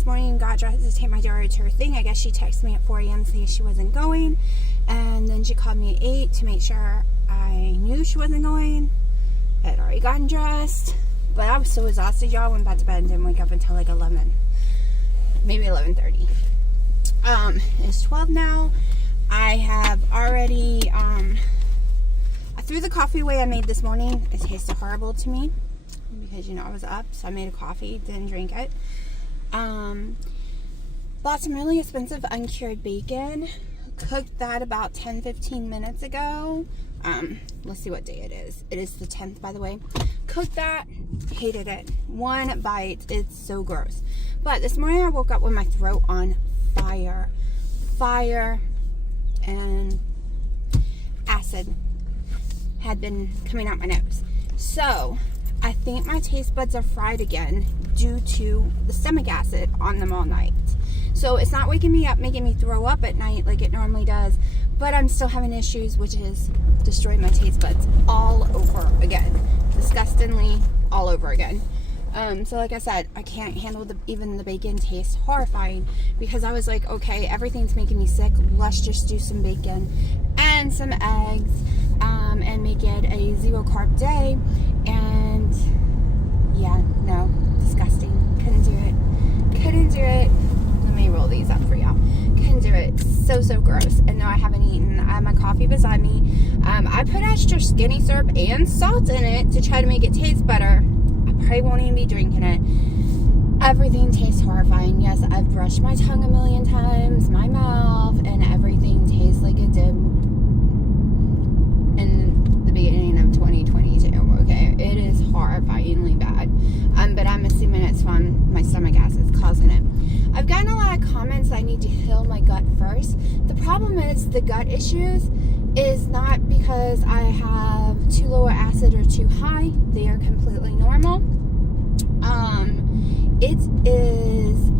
this morning, got dressed to take my daughter to her thing. I guess she texted me at 4 a.m. saying she wasn't going. And then she called me at 8 to make sure I knew she wasn't going. I had already gotten dressed. But I was so exhausted, y'all. Went back to bed and didn't wake up until like 11. Maybe 11:30. It's 12 now. I have already, I threw the coffee away I made this morning. It tasted horrible to me because, you know, I was up, so I made a coffee, didn't drink it. Bought some really expensive uncured bacon. Cooked that about 10-15 minutes ago. Let's see what day it is. It is the 10th, by the way. Cooked that. Hated it. One bite. It's so gross. But this morning I woke up with my throat on fire. Fire and acid had been coming out my nose. So I think my taste buds are fried again due to the stomach acid on them all night. So it's not waking me up, making me throw up at night like it normally does, but I'm still having issues, which is destroying my taste buds all over again. Disgustingly all over again. So like I said, I can't handle even the bacon. Tastes horrifying because I was like, okay, everything's making me sick. Let's just do some bacon and some eggs and make it a 0 carb day. And yeah, no, disgusting. Couldn't do it. Couldn't do it. Let me roll these up for y'all. Couldn't do it. So gross. And now I haven't eaten. I have my coffee beside me. I put extra skinny syrup and salt in it to try to make it taste better. I probably won't even be drinking it. Everything tastes horrifying. Yes, I've brushed my tongue a million times, my mouth, and everything tastes like it did in the beginning of 2022. Okay, it is horrifyingly bad. But I'm assuming it's from my stomach acid's causing it. I've gotten a lot of comments that I need to heal my gut first. The problem is the gut issues is not because I have too low acid or too high. They are completely normal. It is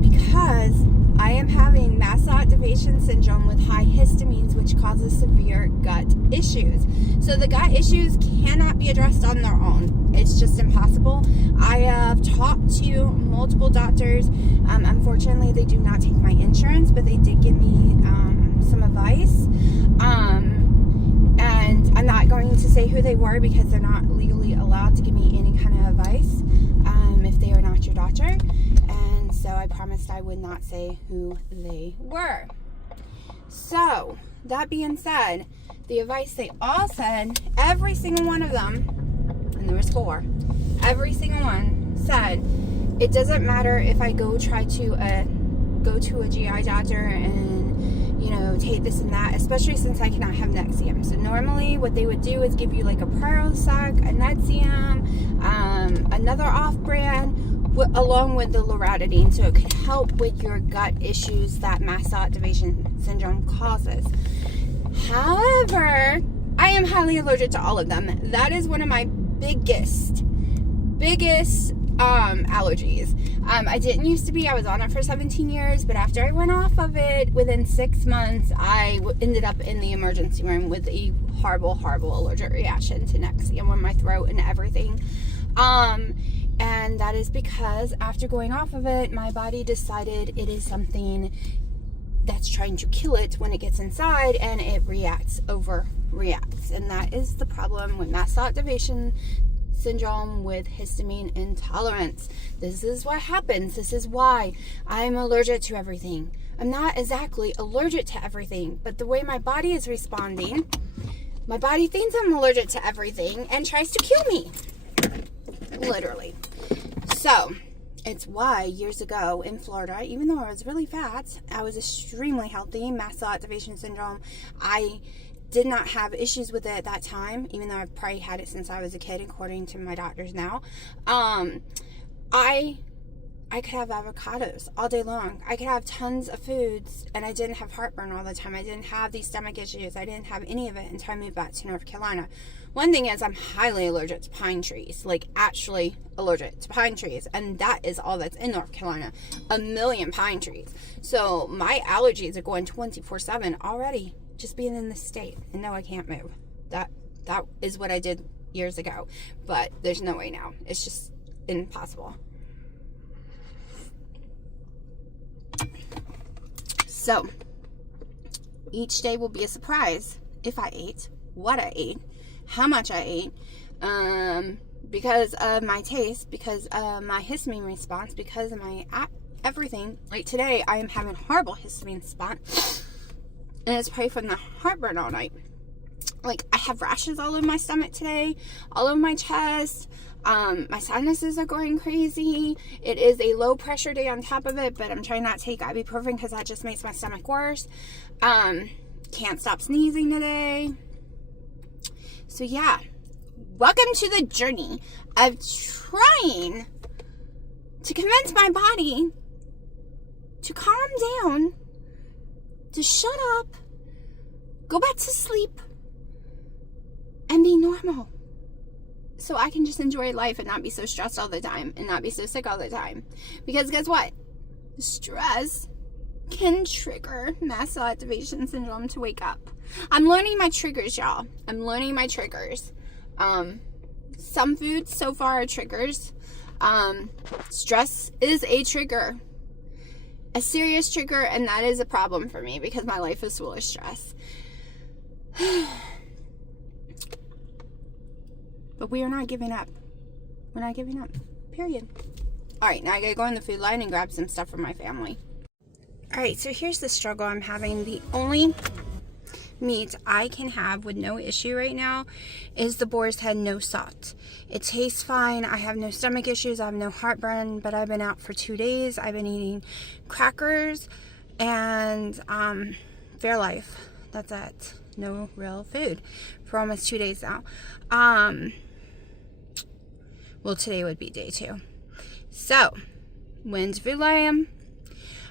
because I am having mast cell activation syndrome with high histamines, which causes severe gut issues. So the gut issues cannot be addressed on their own. It's just impossible. I have talked to multiple doctors. Unfortunately, they do not take my insurance, but they did give me some advice. And I'm not going to say who they were because they're not legally allowed to give me any kind of advice if they are not your doctor. And so I promised I would not say who they were. So, that being said, the advice they all said, every single one of them, and there was 4, every single one said, it doesn't matter if I go to a GI doctor and, you know, take this and that, especially since I cannot have Nexium. So normally what they would do is give you like a Prozac, a Nexium, another off-brand, along with the loratadine, so it could help with your gut issues that mast cell activation syndrome causes. However, I am highly allergic to all of them. That is one of my biggest allergies. I didn't used to be. I was on it for 17 years, but after I went off of it, within 6 months, I ended up in the emergency room with a horrible allergic reaction to Nexium on my throat and everything. And that is because after going off of it, my body decided it is something that's trying to kill it when it gets inside, and it overreacts. And that is the problem with mast cell activation syndrome with histamine intolerance. This is what happens. This is why I'm allergic to everything. I'm not exactly allergic to everything, but the way my body is responding, my body thinks I'm allergic to everything and tries to kill me. Literally. So, it's why years ago in Florida, even though I was really fat, I was extremely healthy. Mast cell activation syndrome, I did not have issues with it at that time, even though I've probably had it since I was a kid, according to my doctors now. I could have avocados all day long. I could have tons of foods, and I didn't have heartburn all the time. I didn't have these stomach issues. I didn't have any of it until I moved back to North Carolina. One thing is I'm highly allergic to pine trees, like actually allergic to pine trees, and that is all that's in North Carolina, 1 million pine trees. So my allergies are going 24/7 already, just being in the state, and no, I can't move. That is what I did years ago, but there's no way now. It's just impossible. So each day will be a surprise if I ate, what I ate, how much I ate, because of my taste, because of my histamine response, because of my everything. Like today, I am having horrible histamine response, and it's probably from the heartburn all night. Like, I have rashes all over my stomach today, all over my chest. My sinuses are going crazy. It is a low pressure day on top of it, but I'm trying not to take ibuprofen because that just makes my stomach worse. Can't stop sneezing today. So yeah, welcome to the journey of trying to convince my body to calm down, to shut up, go back to sleep, and be normal. So I can just enjoy life and not be so stressed all the time and not be so sick all the time. Because guess what? Stress can trigger mast cell activation syndrome to wake up. I'm learning my triggers, y'all. I'm learning my triggers. Some foods so far are triggers. Stress is a trigger. A serious trigger, and that is a problem for me because my life is full of stress. But we are not giving up. We're not giving up. Period. Alright, now I gotta go in the food line and grab some stuff for my family. Alright, so here's the struggle I'm having. The only meat I can have with no issue right now is the boar's head, no salt. It tastes fine. I have no stomach issues. I have no heartburn, but I've been out for 2 days. I've been eating crackers and Fairlife. That's it. No real food for almost 2 days now. Well, today would be day 2. So, went to Food Lion.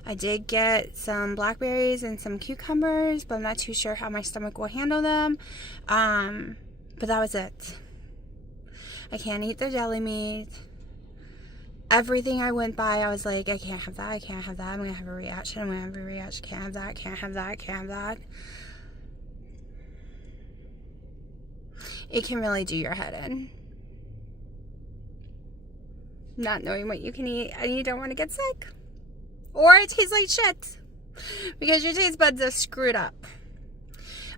I did get some blackberries and some cucumbers, but I'm not too sure how my stomach will handle them. But that was it. I can't eat the deli meat. Everything I went by, I was like, I can't have that, I can't have that, I'm going to have a reaction, I'm going to have a reaction, can't have that, can't have that, can't have that. It can really do your head in. Not knowing what you can eat and you don't want to get sick. Or it tastes like shit. Because your taste buds are screwed up.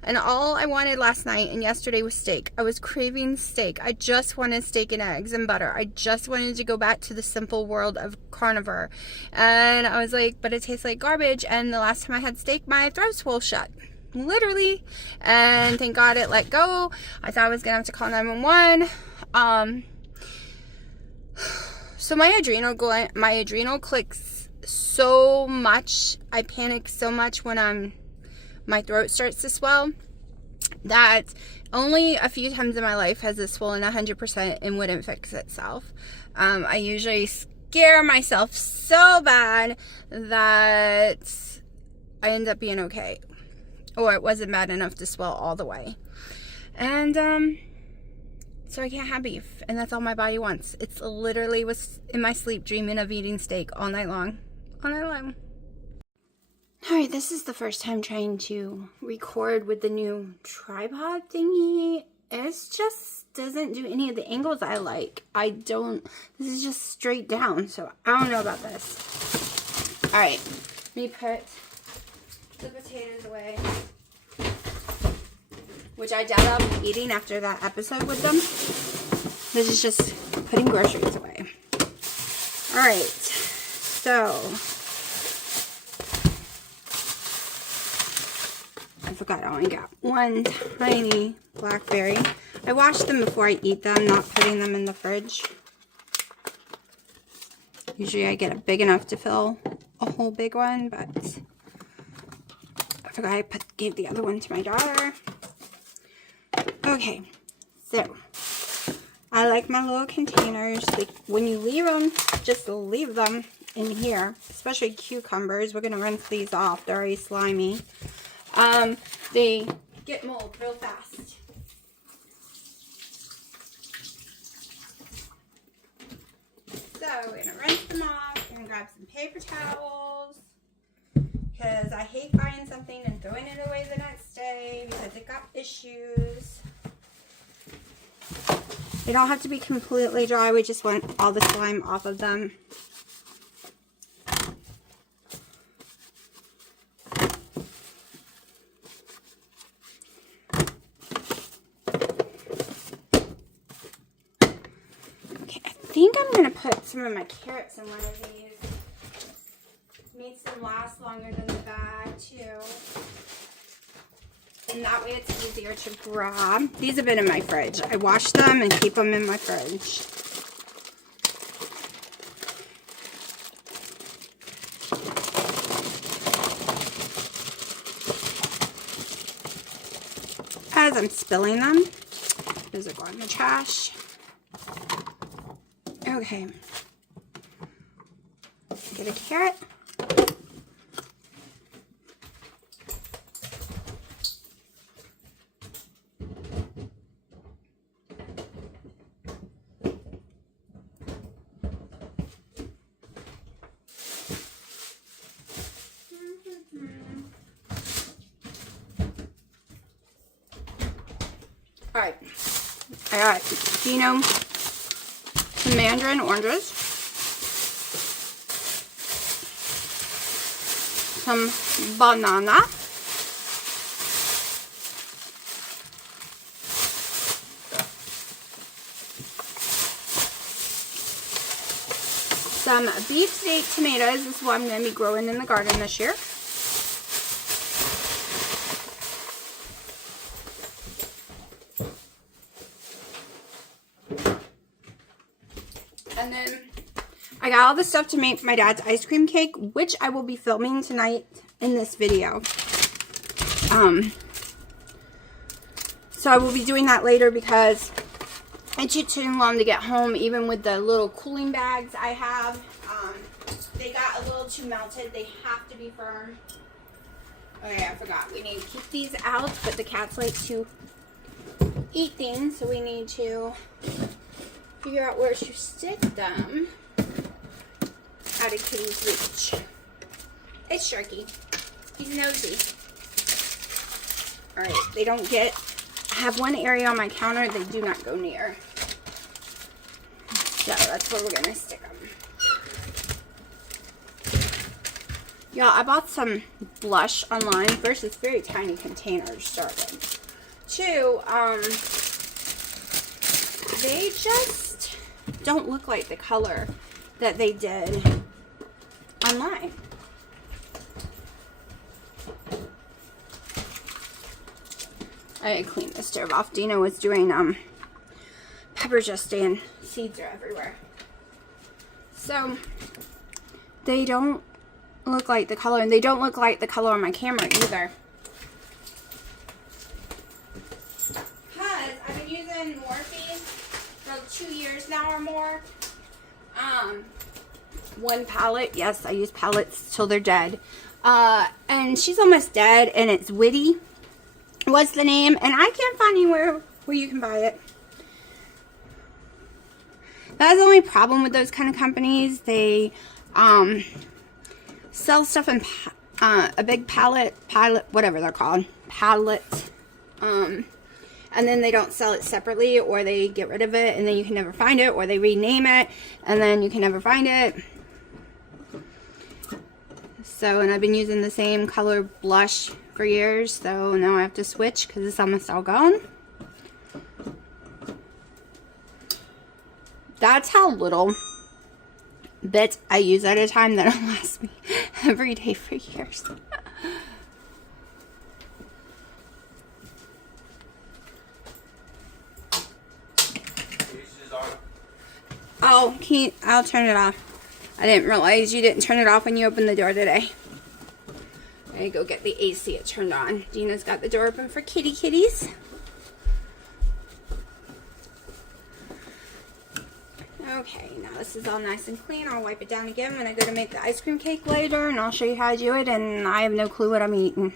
And all I wanted last night and yesterday was steak. I was craving steak. I just wanted steak and eggs and butter. I just wanted to go back to the simple world of carnivore. And I was like, but it tastes like garbage. And the last time I had steak, my throat swelled shut. Literally. And thank God it let go. I thought I was going to have to call 911. So my adrenal clicks so much. I panic so much when my throat starts to swell that only a few times in my life has it swollen 100% and wouldn't fix itself. I usually scare myself so bad that I end up being okay. Or it wasn't bad enough to swell all the way. And so I can't have beef. And that's all my body wants. It's literally was in my sleep dreaming of eating steak all night long. All night long. Alright, this is the first time trying to record with the new tripod thingy. It just doesn't do any of the angles I like. This is just straight down, so I don't know about this. Alright, let me put the potatoes away. Which I doubt I'll be eating after that episode with them. This is just putting groceries away. Alright, so I forgot I only got one tiny blackberry. I wash them before I eat them, not putting them in the fridge. Usually I get it big enough to fill a whole big one, but I forgot I gave the other one to my daughter. Okay, so I like my little containers. Like when you leave them, just leave them in here, especially cucumbers. We're going to rinse these off. They're already slimy. They get mold real fast. So we're going to rinse them off. We're going to grab some paper towels. Because I hate buying something and throwing it away the next day because it got issues. They don't have to be completely dry. We just want all the slime off of them. some of my carrots in one of these. Makes them last longer than the bag too. And that way it's easier to grab. These have been in my fridge. I wash them and keep them in my fridge. As I'm spilling them, those are going in the trash. Okay. Get a carrot. Alright, I got some mandarin oranges, some banana, some beef steak tomatoes. This is what I'm going to be growing in the garden this year. And then I got all the stuff to make my dad's ice cream cake, which I will be filming tonight in this video. So I will be doing that later because it took too long to get home, even with the little cooling bags I have. They got a little too melted. They have to be firm. Oh yeah, I forgot. We need to keep these out, but the cats like to eat things, so we need to figure out where to stick them out of Kitty's reach. It's Sharky. He's nosy. Alright, they don't get... I have one area on my counter they do not go near. So that's where we're going to stick them. Yeah, I bought some blush online. First, it's very tiny container to start with. Two, they just don't look like the color that they did online. I cleaned the stove off. Dina was doing pepper zesty and seeds are everywhere. So they don't look like the color, and they don't look like the color on my camera either. Because I've been using Morphe for 2 years now or more. One palette. Yes, I use palettes till they're dead. And she's almost dead, and it's Witty. What's the name? And I can't find anywhere where you can buy it. That's the only problem with those kind of companies. They sell stuff in a big pallet, whatever they're called, pallet. And then they don't sell it separately, or they get rid of it and then you can never find it, or they rename it and then you can never find it. So, and I've been using the same color blush for years, so now I have to switch because it's almost all gone. That's how little bits I use at a time that'll last me every day for years. Oh, I'll turn it off. I didn't realize you didn't turn it off when you opened the door today. I go get the AC it turned on. Dina's got the door open for kitties. Okay, now this is all nice and clean. I'll wipe it down again when I go to make the ice cream cake later, and I'll show you how to do it, and I have no clue what I'm eating.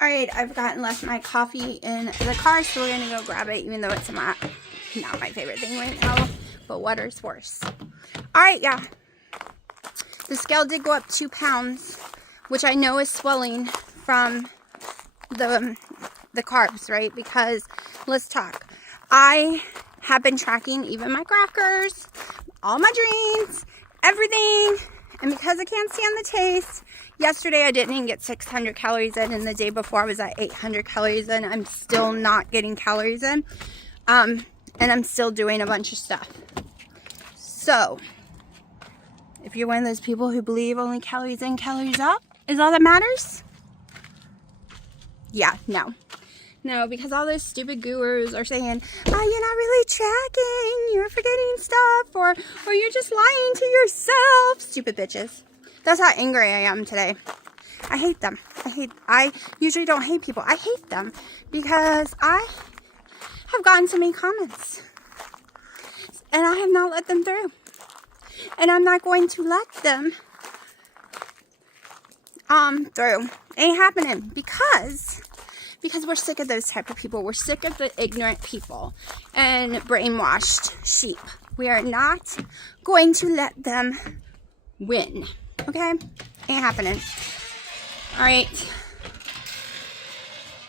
Alright, I've left my coffee in the car, so we're going to go grab it, even though it's not my favorite thing right now, but water's worse. Alright, yeah. The scale did go up 2 pounds, which I know is swelling from the carbs, right? Because, let's talk. I have been tracking even my crackers, all my dreams, everything, and because I can't stand the taste, yesterday I didn't even get 600 calories in, and the day before I was at 800 calories in. I'm still not getting calories in, and I'm still doing a bunch of stuff. So, If you're one of those people who believe only calories in, calories out is all that matters, yeah, no. No, because all those stupid gurus are saying, oh, you're not really tracking, you're forgetting stuff, or you're just lying to yourself. Stupid bitches. That's how angry I am today. I hate them. I usually don't hate people. I hate them because I have gotten so many comments. And I have not let them through. And I'm not going to let them through. Ain't happening because we're sick of those type of people. We're sick of the ignorant people and brainwashed sheep. We are not going to let them win. Okay? Ain't happening. All right.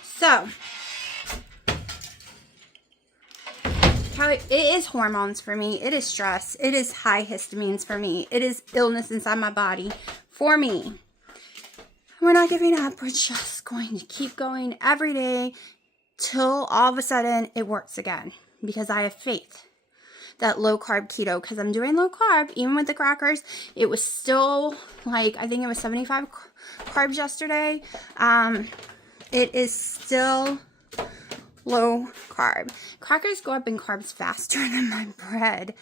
So, it is hormones for me. It is stress. It is high histamines for me. It is illness inside my body for me. We're not giving up. We're just going to keep going every day till all of a sudden it works again. Because I have faith that low carb keto, because I'm doing low carb, even with the crackers, it was still like, I think it was 75 carbs yesterday. It is still low carb. Crackers go up in carbs faster than my bread.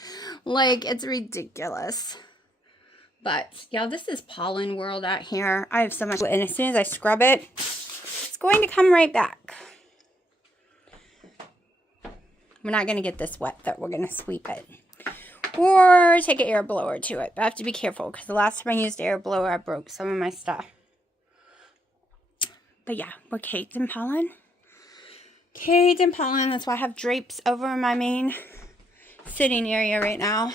Like, it's ridiculous. But, yeah, this is pollen world out here. I have so much, and as soon as I scrub it, it's going to come right back. We're not going to get this wet, though. We're going to sweep it. Or take an air blower to it. But I have to be careful, because the last time I used air blower, I broke some of my stuff. But, yeah, we're caked in pollen. Caked in pollen. That's why I have drapes over my main sitting area right now.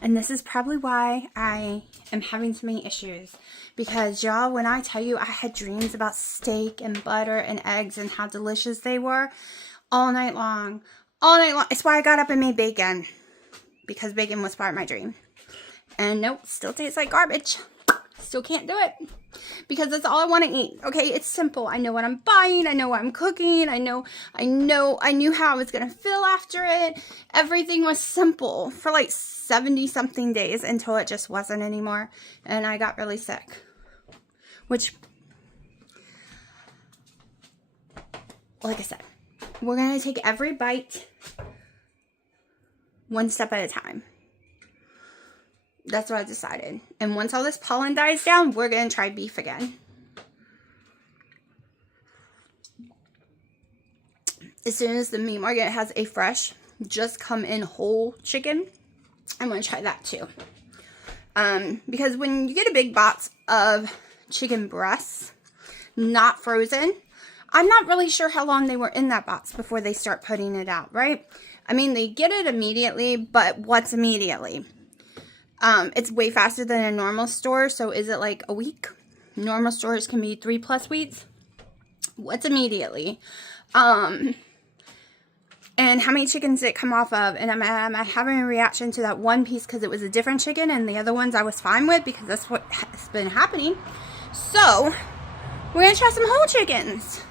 And this is probably why I am having so many issues. Because, y'all, when I tell you I had dreams about steak and butter and eggs and how delicious they were all night long. All night long. It's why I got up and made bacon. Because bacon was part of my dream. And nope, still tastes like garbage. Still can't do it. Because that's all I want to eat. Okay, it's simple. I know what I'm buying. I know what I'm cooking. I knew how I was going to feel after it. Everything was simple for like 70-something days until it just wasn't anymore. And I got really sick. Which, like I said, we're going to take every bite one step at a time. That's what I decided. And once all this pollen dies down, we're going to try beef again. As soon as the meat market has a fresh, just come in whole chicken, I'm going to try that too. Because when you get a big box of chicken breasts, not frozen, I'm not really sure how long they were in that box before they start putting it out, right? I mean, they get it immediately, but what's immediately? It's way faster than a normal store. So is it like a week? Normal stores can be 3+ weeks. What's immediately? And how many chickens did it come off of? And am I having a reaction to that one piece because it was a different chicken, and the other ones I was fine with because that's what has been happening. So we're going to try some whole chickens.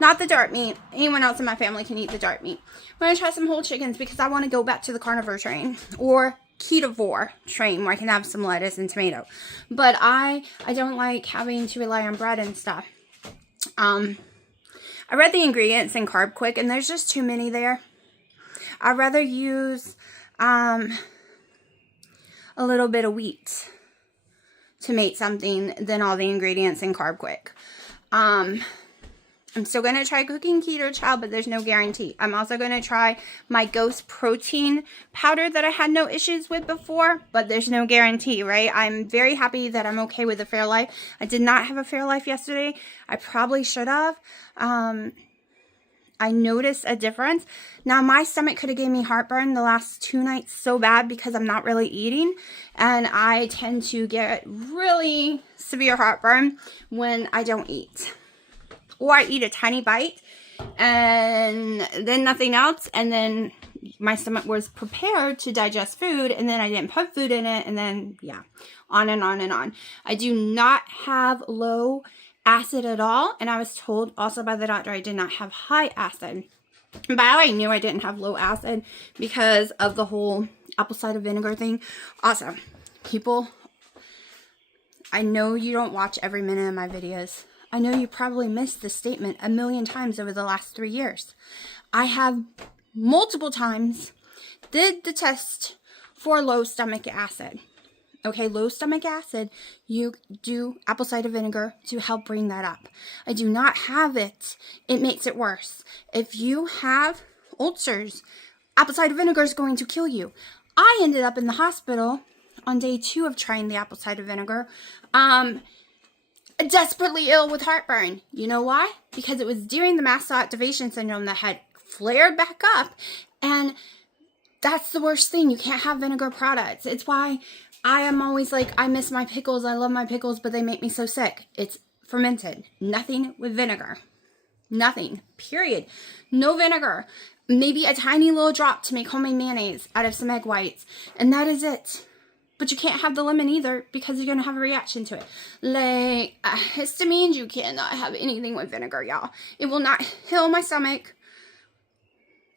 Not the dark meat. Anyone else in my family can eat the dark meat. We're going to try some whole chickens because I want to go back to the carnivore train. Or ketovore train where I can have some lettuce and tomato. But I don't like having to rely on bread and stuff. I read the ingredients in Carb Quick and there's just too many there. I'd rather use a little bit of wheat to make something than all the ingredients in Carb Quick. I'm still going to try cooking keto chow, but there's no guarantee. I'm also going to try my Ghost protein powder that I had no issues with before, but there's no guarantee, right? I'm very happy that I'm okay with a Fairlife. I did not have a Fairlife yesterday. I probably should have. I noticed a difference. Now, my stomach could have gave me heartburn the last 2 nights so bad because I'm not really eating. And I tend to get really severe heartburn when I don't eat. Or I eat a tiny bite and then nothing else. And then my stomach was prepared to digest food. And then I didn't put food in it. And then, yeah, on and on and on. I do not have low acid at all. And I was told also by the doctor I did not have high acid. But I knew I didn't have low acid because of the whole apple cider vinegar thing. Awesome. People I know you don't watch every minute of my videos. I know you probably missed this statement a million times over the last 3 years. I have multiple times did the test for low stomach acid. Okay, low stomach acid, you do apple cider vinegar to help bring that up. I do not have it. It makes it worse. If you have ulcers, apple cider vinegar is going to kill you. I ended up in the hospital on day 2 of trying the apple cider vinegar, desperately ill with heartburn. You know why? Because it was during the mast cell activation syndrome that had flared back up, and that's the worst thing. You can't have vinegar products. It's why I am always like, I miss my pickles. I love my pickles, but they make me so sick. It's fermented. Nothing with vinegar. Nothing. Period. No vinegar. Maybe a tiny little drop to make homemade mayonnaise out of some egg whites. And that is it. But you can't have the lemon either because you're going to have a reaction to it. Like histamines, you cannot have anything with vinegar, y'all. It will not heal my stomach.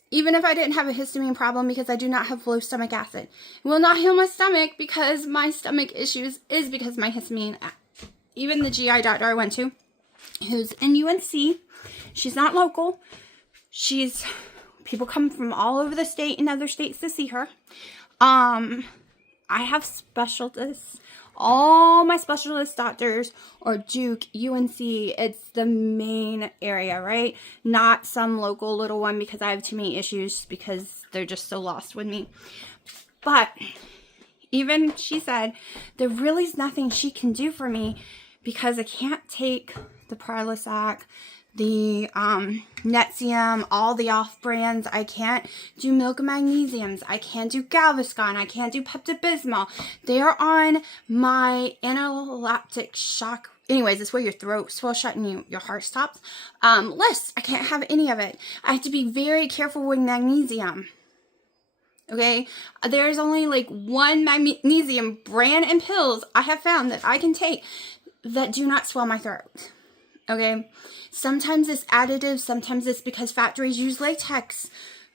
Even if I didn't have a histamine problem because I do not have low stomach acid. It will not heal my stomach because my stomach issues is because of my histamine. Even the GI doctor I went to, who's in UNC, she's not local. People come from all over the state and other states to see her. I have specialists. All my specialist doctors are Duke, UNC. It's the main area, right? Not some local little one because I have too many issues because they're just so lost with me. But even she said there really is nothing she can do for me because I can't take the Prilosec, the Nexium, all the off-brands. I can't do milk and magnesiums. I can't do Galveston. I can't do Pepto-Bismol. They are on my anaphylactic shock. Anyways, it's where your throat swells shut and your heart stops. List. I can't have any of it. I have to be very careful with magnesium. Okay? There's only like one magnesium brand and pills I have found that I can take that do not swell my throat. Okay, sometimes it's additive, sometimes it's because factories use latex,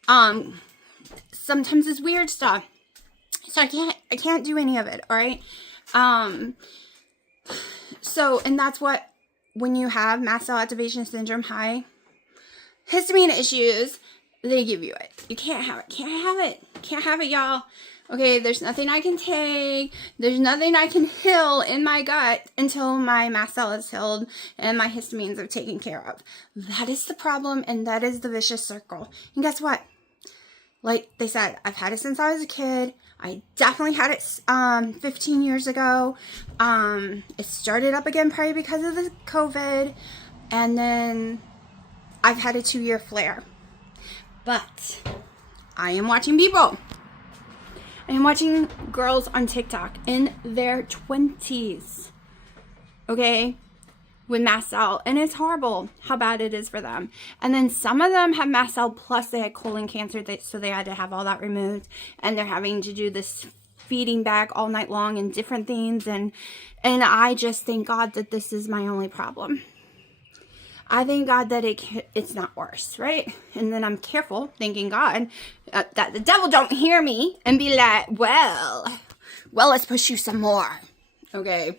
sometimes it's weird stuff. So I can't do any of it, all right? And that's what, when you have mast cell activation syndrome, high histamine issues, they give you it. You can't have it, can't have it, y'all. Okay, there's nothing I can take. There's nothing I can heal in my gut until my mast cell is healed and my histamines are taken care of. That is the problem, and that is the vicious circle. And guess what? Like they said, I've had it since I was a kid. I definitely had it 15 years ago. It started up again probably because of the COVID. And then I've had a 2-year flare. But I am watching people. I am watching girls on TikTok in their 20s, okay, with mast cell, and it's horrible how bad it is for them. And then some of them have mast cell plus they had colon cancer, so they had to have all that removed, and they're having to do this feeding bag all night long and different things, and I just thank God that this is my only problem. I thank God that it's not worse, right? And then I'm careful, thanking God, that the devil don't hear me and be like, well, let's push you some more, okay?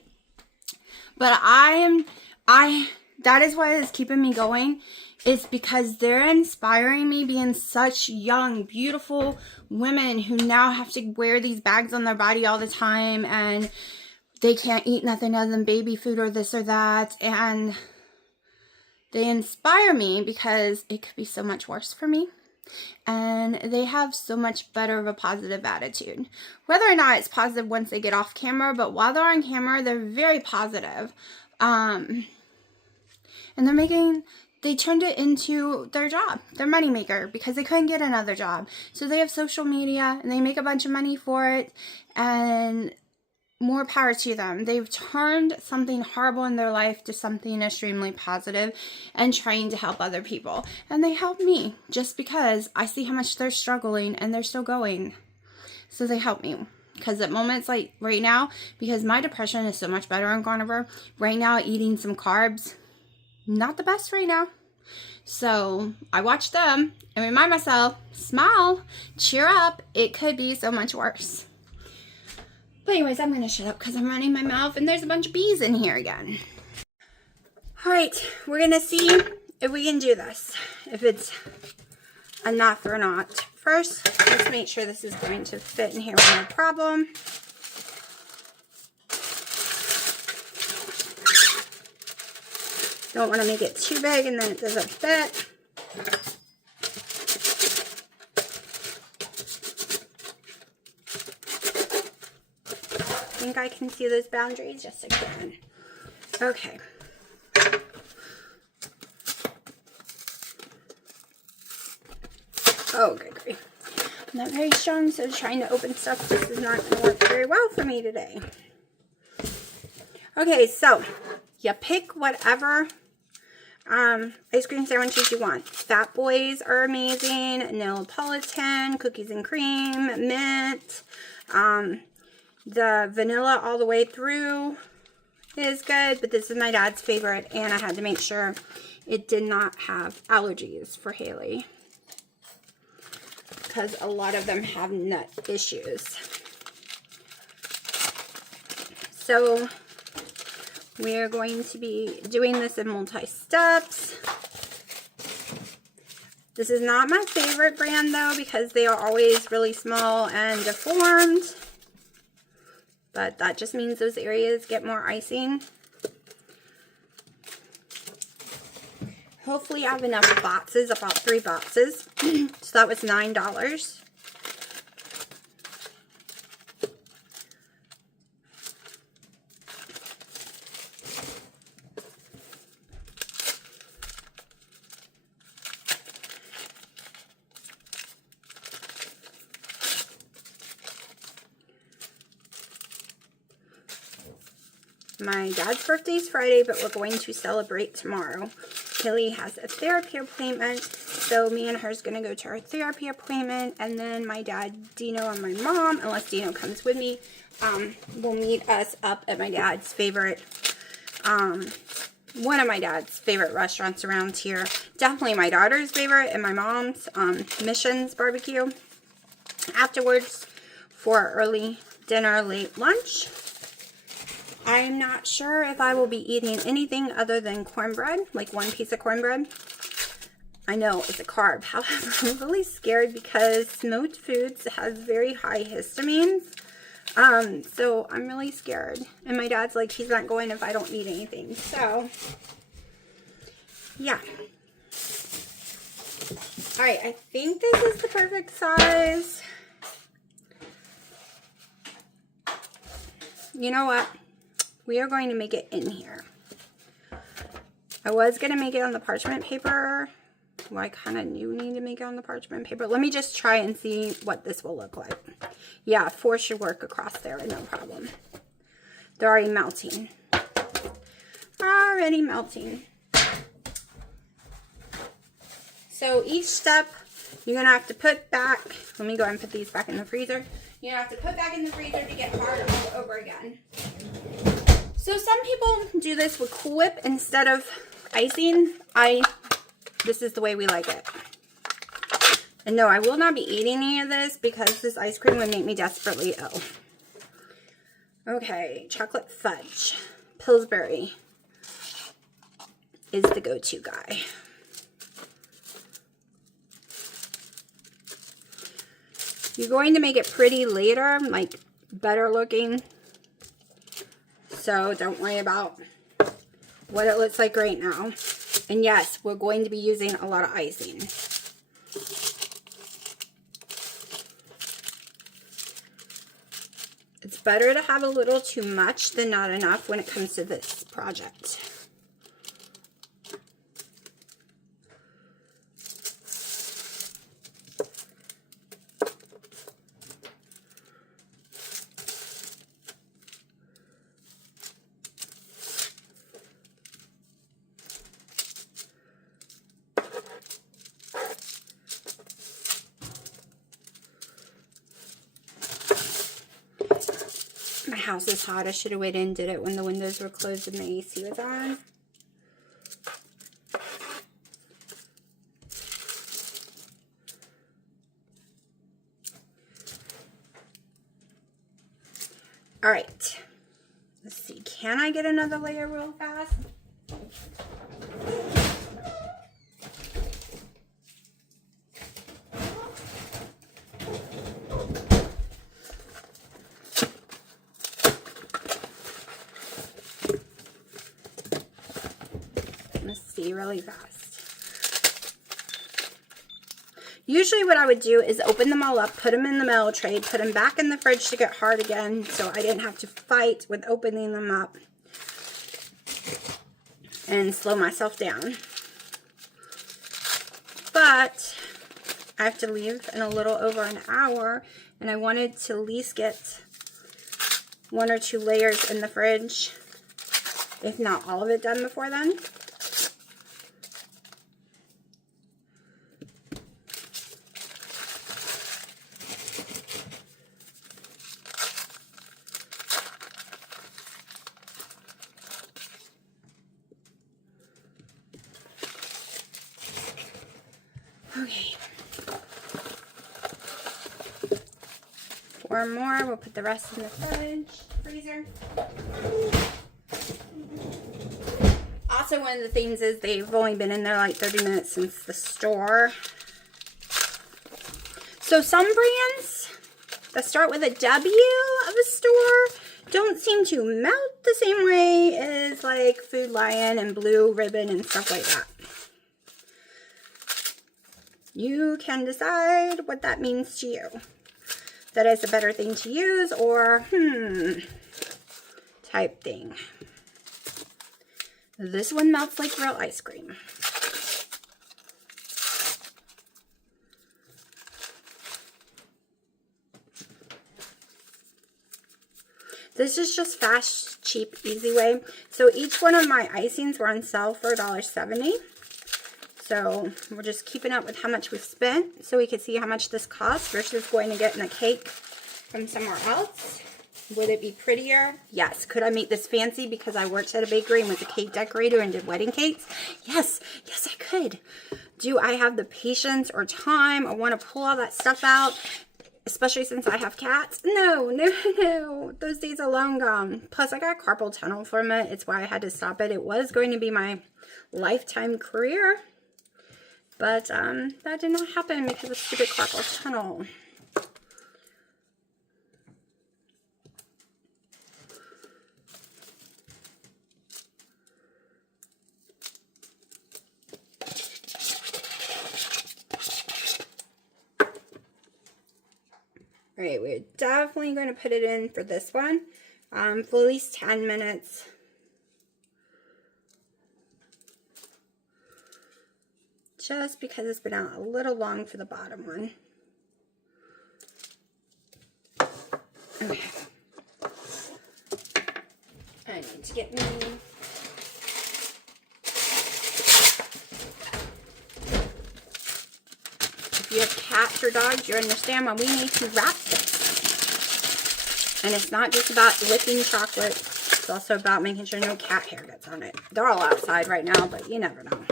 But that is what is keeping me going, is because they're inspiring me, being such young, beautiful women who now have to wear these bags on their body all the time, and they can't eat nothing other than baby food or this or that, and they inspire me because it could be so much worse for me. And they have so much better of a positive attitude. Whether or not it's positive once they get off camera, but while they're on camera, they're very positive. And they turned it into their job, their moneymaker, because they couldn't get another job. So they have social media and they make a bunch of money for it, and more power to them. They've turned something horrible in their life to something extremely positive and trying to help other people. And they help me just because I see how much they're struggling and they're still going. So they help me. Because at moments like right now, because my depression is so much better on carnivore, right now eating some carbs, not the best right now. So I watch them and remind myself, smile, cheer up, it could be so much worse. But anyways, I'm going to shut up because I'm running my mouth and there's a bunch of bees in here again. All right, we're going to see if we can do this, if it's enough or not. First, let's make sure this is going to fit in here with no problem. Don't want to make it too big and then it doesn't fit. I think I can see those boundaries. Yes, I can. Okay. Oh, good grief. I'm not very strong, so trying to open stuff, this is not going to work very well for me today. Okay, so you pick whatever ice cream sandwiches you want. Fat Boys are amazing. Neapolitan, cookies and cream, mint. The vanilla all the way through is good, but this is my dad's favorite, and I had to make sure it did not have allergies for Haley, because a lot of them have nut issues. So we're going to be doing this in multi-steps. This is not my favorite brand though, because they are always really small and deformed. But that just means those areas get more icing. Hopefully I have enough boxes, about 3 boxes. So that was $9. My dad's birthday is Friday, but we're going to celebrate tomorrow. Haley has a therapy appointment, so me and her is going to go to our therapy appointment, and then my dad, Dino, and my mom, unless Dino comes with me, will meet us up at my dad's favorite, one of my dad's favorite restaurants around here. Definitely my daughter's favorite and my mom's, Mission's Barbecue. Afterwards, for early dinner, late lunch. I'm not sure if I will be eating anything other than cornbread, like one piece of cornbread. I know it's a carb. However, I'm really scared because smoked foods has very high histamines. So I'm really scared. And my dad's like, he's not going if I don't eat anything. So, yeah. All right, I think this is the perfect size. You know what? We are going to make it in here. I was going to make it on the parchment paper. Well, I kind of knew we need to make it on the parchment paper. Let me just try and see what this will look like. Yeah, 4 should work across there, no problem. They're already melting. Already melting. So each step, you're going to have to put back. Let me go ahead and put these back in the freezer. You're going to have to put back in the freezer to get hard all over again. So some people do this with Cool Whip instead of icing. This is the way we like it. And no, I will not be eating any of this because this ice cream would make me desperately ill. Okay, chocolate fudge. Pillsbury is the go-to guy. You're going to make it pretty later, like better looking. So don't worry about what it looks like right now. And yes, we're going to be using a lot of icing. It's better to have a little too much than not enough when it comes to this project. My house is hot. I should have waited and did it when the windows were closed and the AC was on. All right. Let's see. Can I get another layer real fast? Let's see really fast. Usually what I would do is open them all up, put them in the metal tray, put them back in the fridge to get hard again so I didn't have to fight with opening them up and slow myself down. But I have to leave in a little over an hour, and I wanted to at least get 1 or 2 layers in the fridge, if not all of it done before then. Okay. 4 more. We'll put the rest in the freezer. Also, one of the things is they've only been in there like 30 minutes since the store. So some brands that start with a W of a store don't seem to melt the same way as like Food Lion and Blue Ribbon and stuff like that. You can decide what that means to you. That is a better thing to use, or type thing. This one melts like real ice cream. This is just fast, cheap, easy way. So each one of my icings were on sale for $1.70. So we're just keeping up with how much we've spent so we can see how much this costs versus going and getting a cake from somewhere else. Would it be prettier? Yes. Could I make this fancy because I worked at a bakery and was a cake decorator and did wedding cakes? Yes. Yes, I could. Do I have the patience or time or want to pull all that stuff out? Especially since I have cats? No. Those days are long gone. Plus, I got carpal tunnel from it. It's why I had to stop it. It was going to be my lifetime career. But that did not happen because of stupid carpal tunnel. All right, we're definitely going to put it in for this one for at least 10 minutes. Just because it's been out a little long for the bottom one. Okay. I need to get me... If you have cats or dogs, you understand why we need to wrap this. And it's not just about licking chocolate. It's also about making sure no cat hair gets on it. They're all outside right now, but you never know.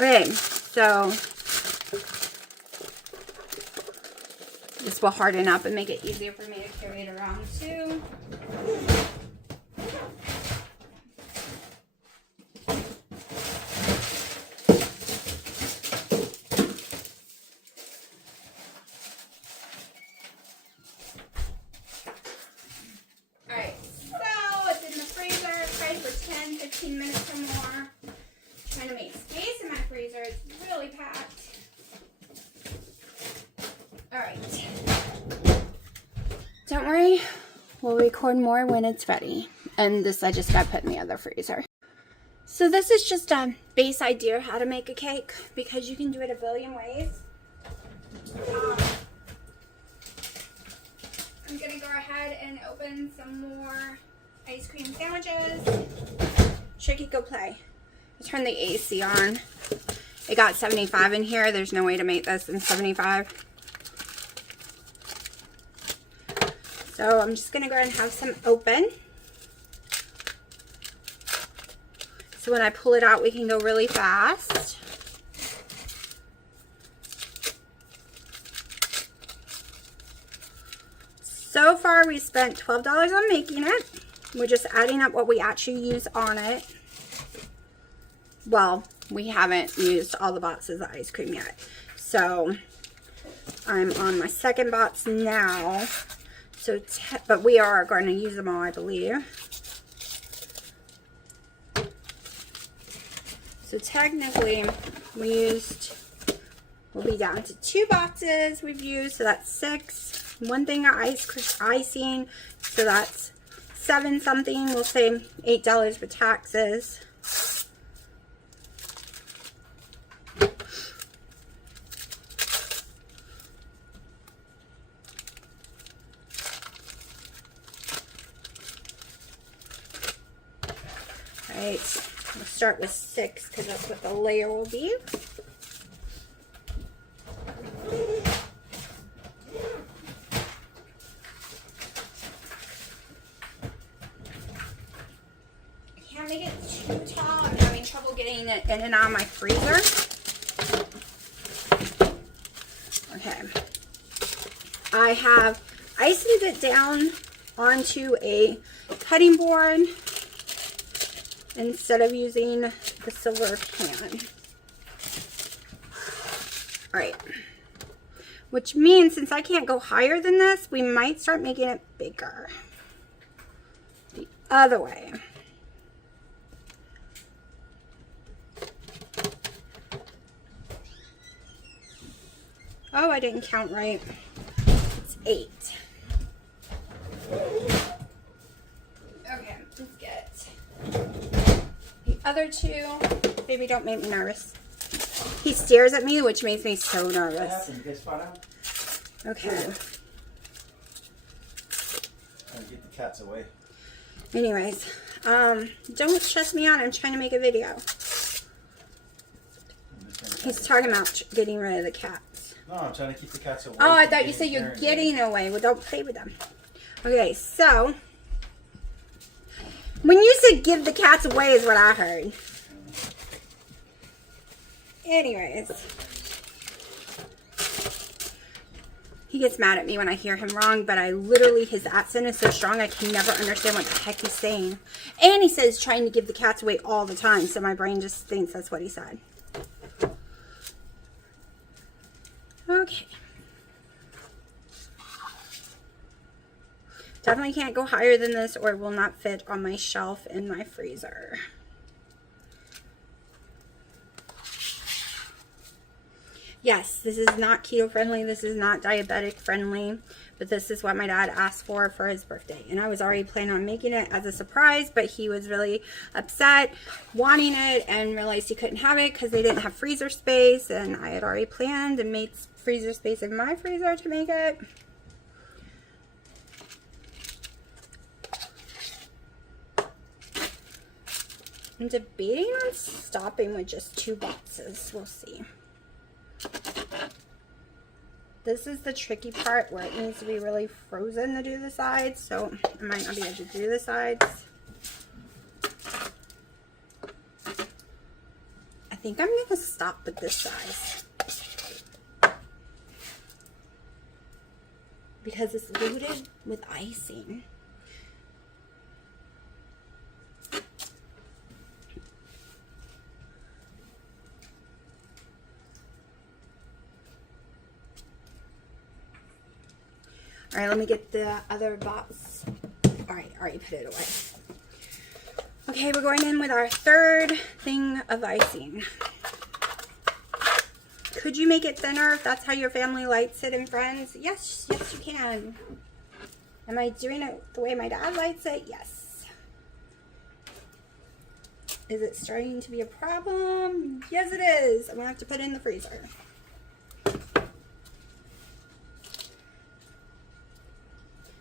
Okay, so this will harden up and make it easier for me to carry it around too. Alright, so it's in the freezer, it's ready for 10-15 minutes or more. Trying to make space in my freezer. It's really packed. Alright. Don't worry. We'll record more when it's ready. And this I just got put in the other freezer. So this is just a base idea how to make a cake because you can do it a billion ways. I'm going to go ahead and open some more ice cream sandwiches. Tricky, go play. I turned the AC on. It got 75 in here. There's no way to make this in 75. So I'm just going to go ahead and have some open. So when I pull it out, we can go really fast. So far, we spent $12 on making it. We're just adding up what we actually use on it. Well, we haven't used all the boxes of ice cream yet. So, I'm on my second box now. So, but we are going to use them all, I believe. So, technically, we'll be down to 2 boxes we've used. So, that's 6. 1 thing of icing. So, that's 7 something. We'll say $8 for taxes. Alright, we'll start with 6 because that's what the layer will be. I can't make it too tall. I'm having trouble getting it in and out of my freezer. Okay. I have iced it down onto a cutting board instead of using the silver can. Alright. Which means since I can't go higher than this, we might start making it bigger. The other way. Oh, I didn't count right. It's 8. Okay, let's get the other 2. Baby, don't make me nervous. He stares at me, which makes me so nervous. Okay. Trying to get the cats away. Anyways, don't stress me out. I'm trying to make a video. He's talking about getting rid of the cats. No, I'm trying to keep the cats away. Oh, I thought you said you're getting away. Well, don't play with them. Okay, so when you said give the cats away is what I heard. Anyways. He gets mad at me when I hear him wrong, but I literally, his accent is so strong, I can never understand what the heck he's saying. And he says trying to give the cats away all the time, so my brain just thinks that's what he said. Okay. Definitely can't go higher than this or it will not fit on my shelf in my freezer. Yes, this is not keto friendly. This is not diabetic friendly. But this is what my dad asked for his birthday. And I was already planning on making it as a surprise. But he was really upset wanting it and realized he couldn't have it because they didn't have freezer space. And I had already planned and made freezer space in my freezer to make it. I'm debating on stopping with just 2 boxes. We'll see. This is the tricky part where it needs to be really frozen to do the sides, so I might not be able to do the sides. I think I'm going to stop with this size because it's loaded with icing. All right, let me get the other box. All right, I already put it away. Okay, we're going in with our 3rd thing of icing. Could you make it thinner if that's how your family likes it and friends? Yes, yes you can. Am I doing it the way my dad likes it? Yes. Is it starting to be a problem? Yes, it is. I'm gonna have to put it in the freezer.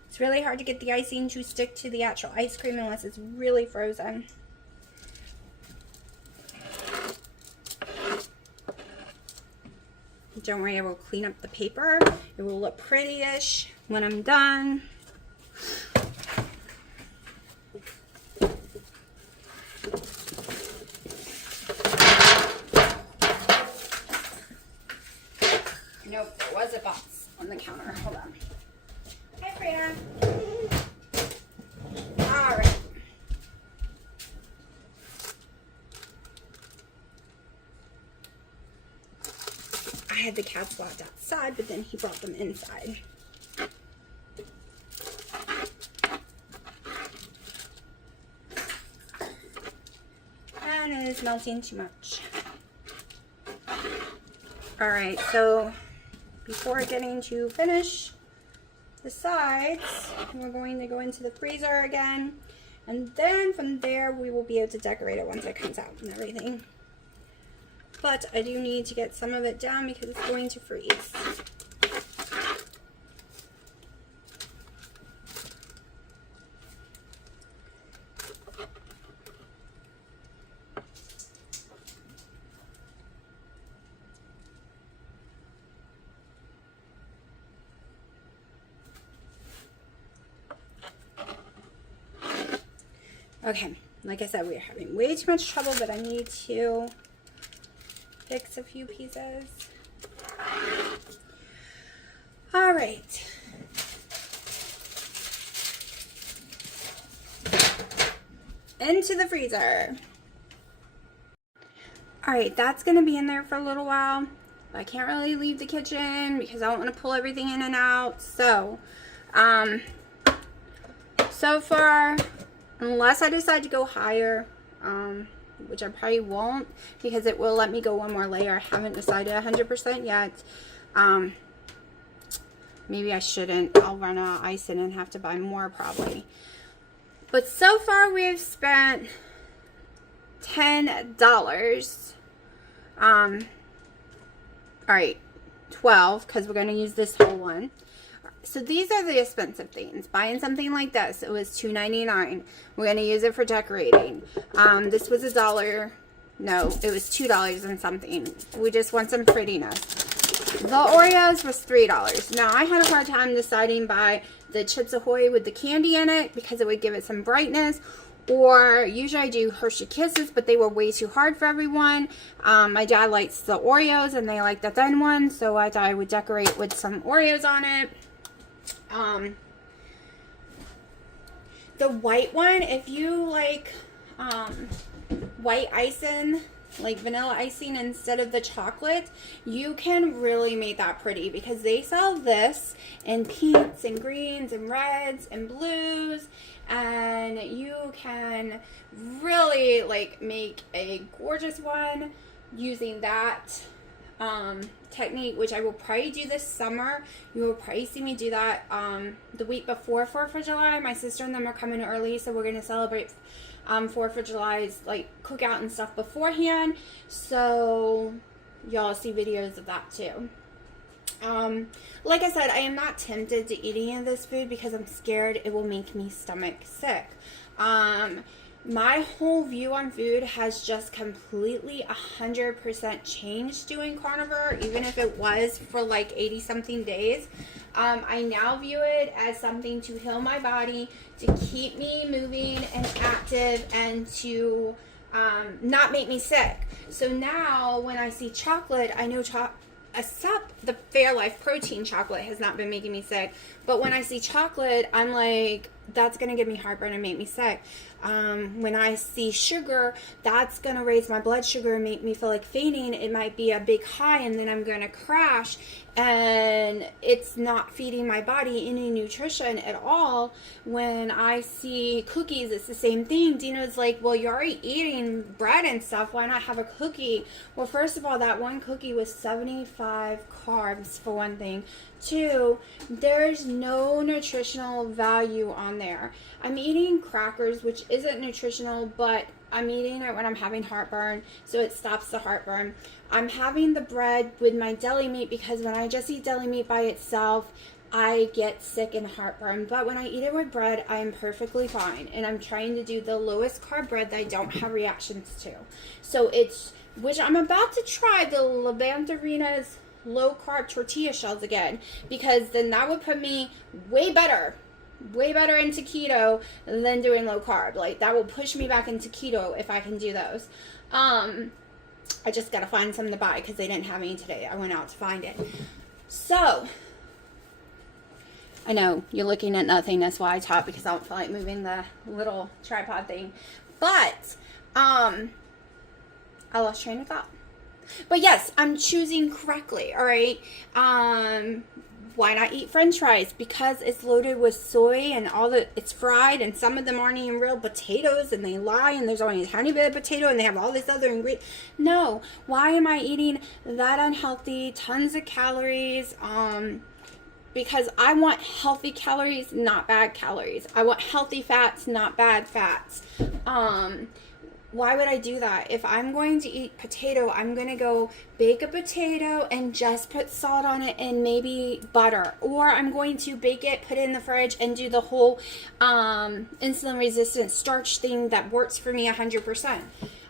It's really hard to get the icing to stick to the actual ice cream unless it's really frozen. Don't worry, I will clean up the paper. It will look pretty-ish when I'm done. Nope, there was a box on the counter. Hold on. I area. All right. I had the cats locked outside, but then he brought them inside. And it is melting too much. All right, so before getting to finish the sides, we're going to go into the freezer again, and then from there we will be able to decorate it once it comes out and everything. But I do need to get some of it down because it's going to freeze. Okay, like I said, we're having way too much trouble, but I need to fix a few pieces. All right. Into the freezer. All right, that's gonna be in there for a little while. I can't really leave the kitchen because I don't want to pull everything in and out. So, so far, unless I decide to go higher, which I probably won't because it will let me go one more layer. I haven't decided 100% yet. Maybe I shouldn't. I'll run out of ice in and have to buy more probably. But so far we've spent $10. All right, 12 because we're going to use this whole one. So these are the expensive things. Buying something like this, it was $2.99. We're going to use it for decorating. This was $1. No, it was $2 and something. We just want some prettiness. The Oreos was $3. Now, I had a hard time deciding by the Chips Ahoy with the candy in it because it would give it some brightness. Or usually I do Hershey Kisses, but they were way too hard for everyone. My dad likes the Oreos and they like the thin ones, so I thought I would decorate with some Oreos on it. The white one, if you like white icing, like vanilla icing instead of the chocolate, you can really make that pretty because they sell this in pinks and greens and reds and blues, and you can really like make a gorgeous one using that technique, which I will probably do this summer. You will probably see me do that the week before 4th of July. My sister and them are coming early, so we're going to celebrate 4th of July's like cookout and stuff beforehand, so y'all see videos of that too. Like I said, I am not tempted to eat any of this food because I'm scared it will make me stomach sick. My whole view on food has just completely 100% changed doing carnivore, even if it was for like 80 something days. I now view it as something to heal my body, to keep me moving and active, and to not make me sick. So now when I see chocolate, I know except the Fairlife protein chocolate has not been making me sick. But when I see chocolate, I'm like, that's going to give me heartburn and make me sick. When I see sugar, that's going to raise my blood sugar and make me feel like fainting. It might be a big high and then I'm going to crash. And it's not feeding my body any nutrition at all. When I see cookies, it's the same thing. Dina's like, well, you're already eating bread and stuff. Why not have a cookie? Well, first of all, that one cookie was 75 carbs for one thing. 2, there's no nutritional value on there. I'm eating crackers, which isn't nutritional, but I'm eating it when I'm having heartburn, so it stops the heartburn. I'm having the bread with my deli meat because when I just eat deli meat by itself, I get sick and heartburn. But when I eat it with bread, I am perfectly fine. And I'm trying to do the lowest carb bread that I don't have reactions to. So which I'm about to try the Levantarina's low carb tortilla shells again, because then that would put me way better into keto than doing low carb. Like, that will push me back into keto if I can do those. I just gotta find some to buy because they didn't have any today. I went out to find it. So I know you're looking at nothing. That's why I talk, because I don't feel like moving the little tripod thing. But I lost train of thought. But yes, I'm choosing correctly. All right. Why not eat French fries? Because it's loaded with soy and it's fried, and some of them aren't even real potatoes, and they lie, and there's only a tiny bit of potato, and they have all this other ingredient. No. Why am I eating that unhealthy? Tons of calories. Because I want healthy calories, not bad calories. I want healthy fats, not bad fats. Why would I do that? If I'm going to eat potato, I'm going to go bake a potato and just put salt on it and maybe butter. Or I'm going to bake it, put it in the fridge, and do the whole insulin resistant starch thing that works for me 100%.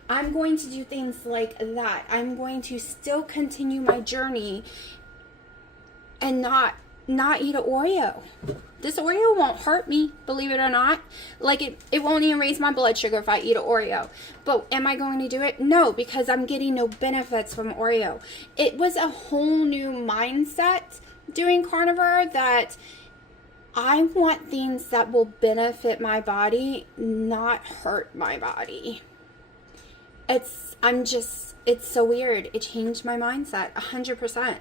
I'm going to do things like that. I'm going to still continue my journey and not eat an Oreo. This Oreo won't hurt me, believe it or not. Like, it won't even raise my blood sugar if I eat an Oreo. But am I going to do it? No, because I'm getting no benefits from Oreo. It was a whole new mindset doing carnivore, that I want things that will benefit my body, not hurt my body. It's so weird. It changed my mindset 100%.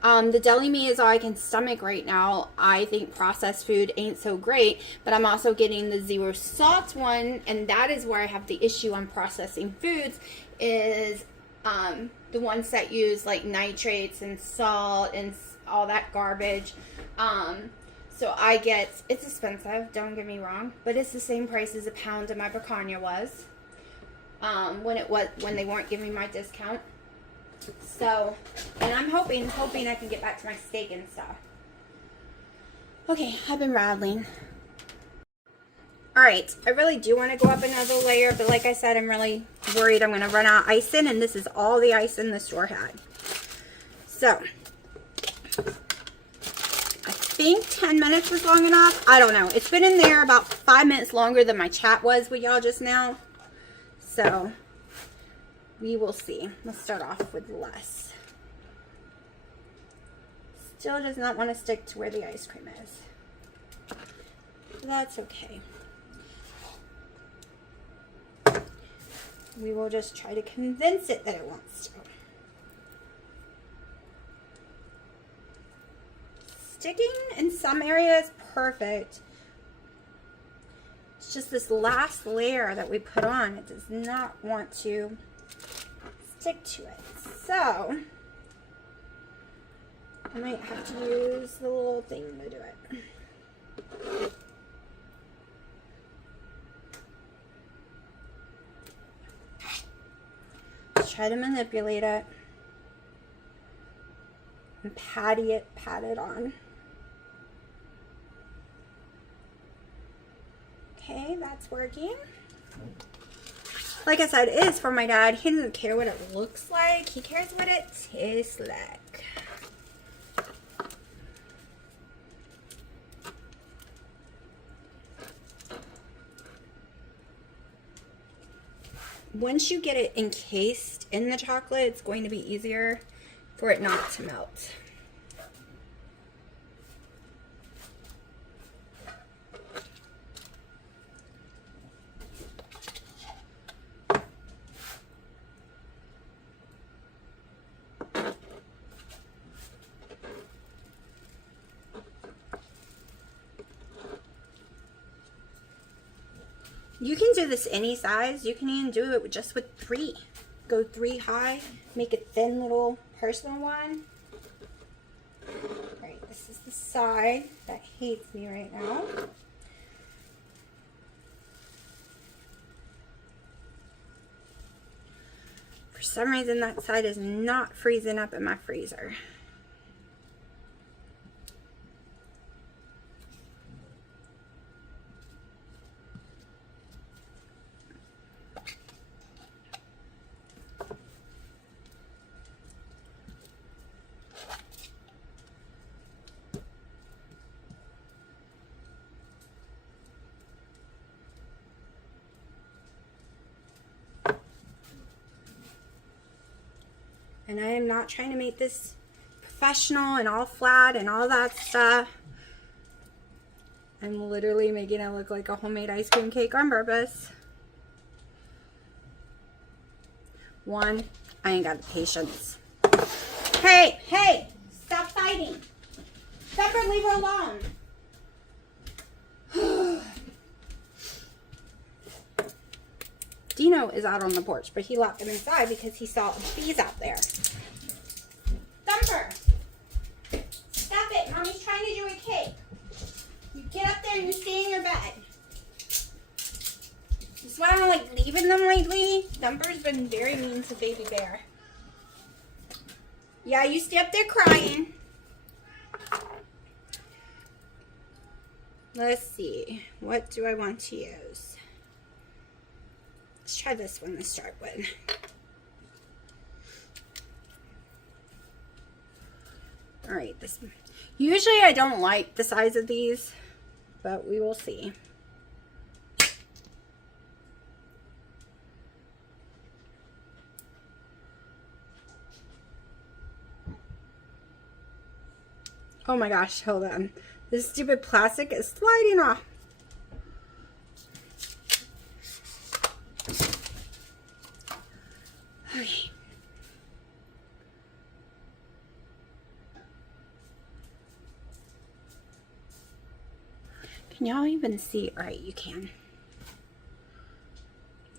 The deli meat is all I can stomach right now. I think processed food ain't so great, but I'm also getting the 0 salt one, and that is where I have the issue on processing foods, is the ones that use like nitrates and salt and all that garbage. So it's expensive, don't get me wrong, but it's the same price as a pound of my picanha was when they weren't giving my discount. So, and I'm hoping I can get back to my steak and stuff. Okay, I've been rattling. Alright, I really do want to go up another layer, but like I said, I'm really worried I'm going to run out of ice in, and this is all the ice in the store had. So, I think 10 minutes was long enough. I don't know. It's been in there about 5 minutes longer than my chat was with y'all just now. So, we will see. Let's start off with less. Still does not want to stick to where the ice cream is. That's okay. We will just try to convince it that it wants to. Sticking in some areas, perfect. It's just this last layer that we put on. It does not want to stick to it. So, I might have to use the little thing to do it. Try to manipulate it and pat it on. Okay, that's working. Like I said, it is for my dad. He doesn't care what it looks like. He cares what it tastes like. Once you get it encased in the chocolate, it's going to be easier for it not to melt. You can do this any size. You can even do it just with 3. Go 3 high. Make a thin little personal one. Alright, this is the side that hates me right now. For some reason, that side is not freezing up in my freezer. And I am not trying to make this professional and all flat and all that stuff. I'm literally making it look like a homemade ice cream cake on purpose. One, I ain't got the patience. Hey, hey, stop fighting. Pepper, leave her alone. Dino is out on the porch, but he locked him inside because he saw bees out there. Thumper, stop it. Mommy's trying to do a cake. You get up there and you stay in your bed. This is why I don't like leaving them lately. Thumper's been very mean to Baby Bear. Yeah, you stay up there crying. Let's see. What do I want to use? Let's try this one to start with. All right, this one. Usually I don't like the size of these, but we will see. Oh my gosh, hold on. This stupid plastic is sliding off. Okay. Can y'all even see? All right, you can.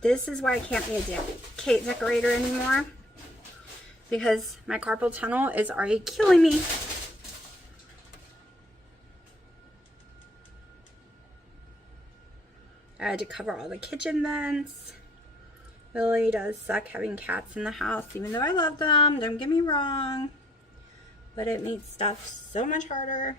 This is why I can't be a cake decorator anymore, because my carpal tunnel is already killing me. I had to cover all the kitchen vents. Really does suck having cats in the house, even though I love them, don't get me wrong, but it makes stuff so much harder.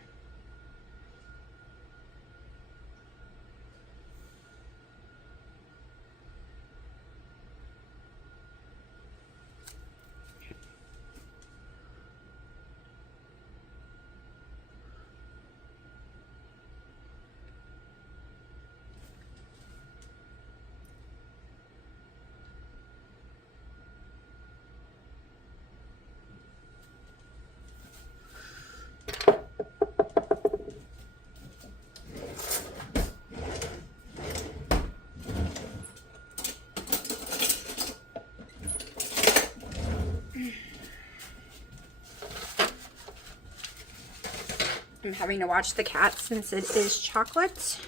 I'm having to watch the cat since it is chocolate.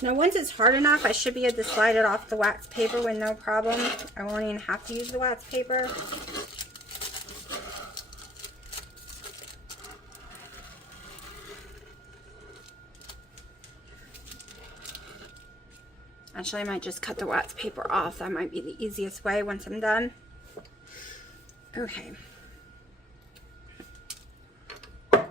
Now once it's hard enough, I should be able to slide it off the wax paper with no problem. I won't even have to use the wax paper. Actually, I might just cut the wax paper off. That might be the easiest way once I'm done. Okay. I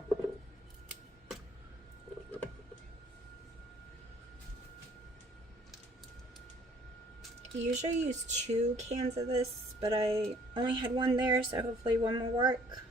usually use 2 cans of this, but I only had one there, so hopefully one will work.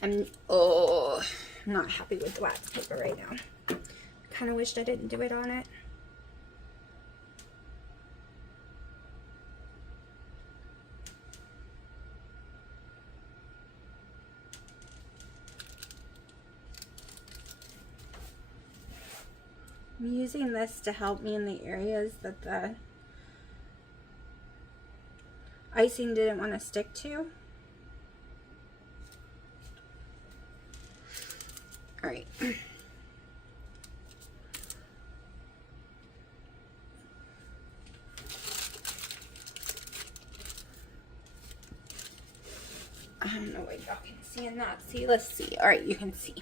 I'm not happy with the wax paper right now. Kind of wished I didn't do it on it. I'm using this to help me in the areas that the icing didn't want to stick to. All right. I don't know what y'all can see and not see. Let's see. All right, you can see.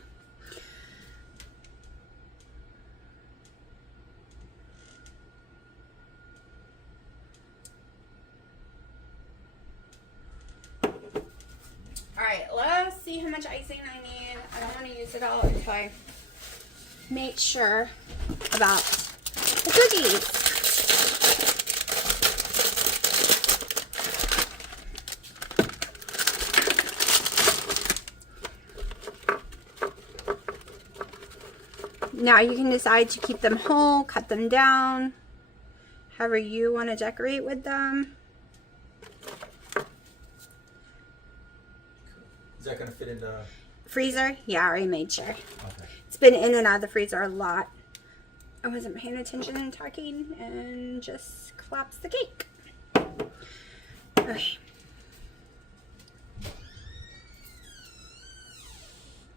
see how much icing I need. I don't want to use it all until I make sure about the cookies. Now you can decide to keep them whole, cut them down, however you want to decorate with them. Is that going to fit in the freezer? Yeah, I already made sure. Okay. It's been in and out of the freezer a lot. I wasn't paying attention and talking and just collapsed the cake. Okay.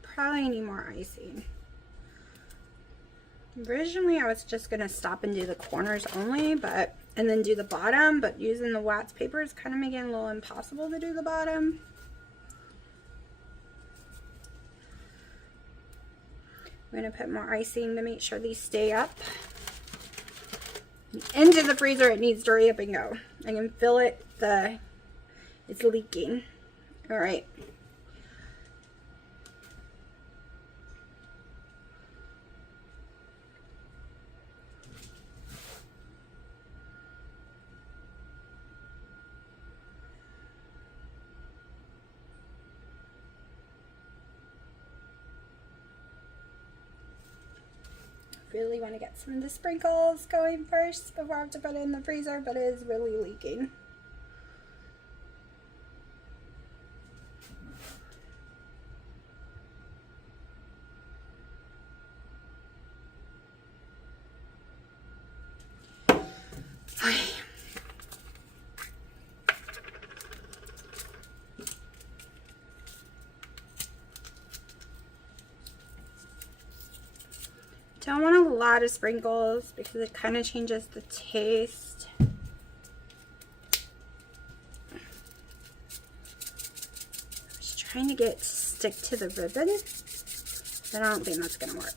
Probably need more icing. Originally, I was just going to stop and do the corners only, and then do the bottom, but using the wax paper is kind of making it a little impossible to do the bottom. I'm going to put more icing to make sure these stay up. Into the freezer, it needs to hurry up and go. I can feel it, it's leaking. All right. Really want to get some of the sprinkles going first before I have to put it in the freezer, but it is really leaking. Don't want a lot of sprinkles because it kind of changes the taste. Just trying to get it to stick to the ribbon, but I don't think that's going to work.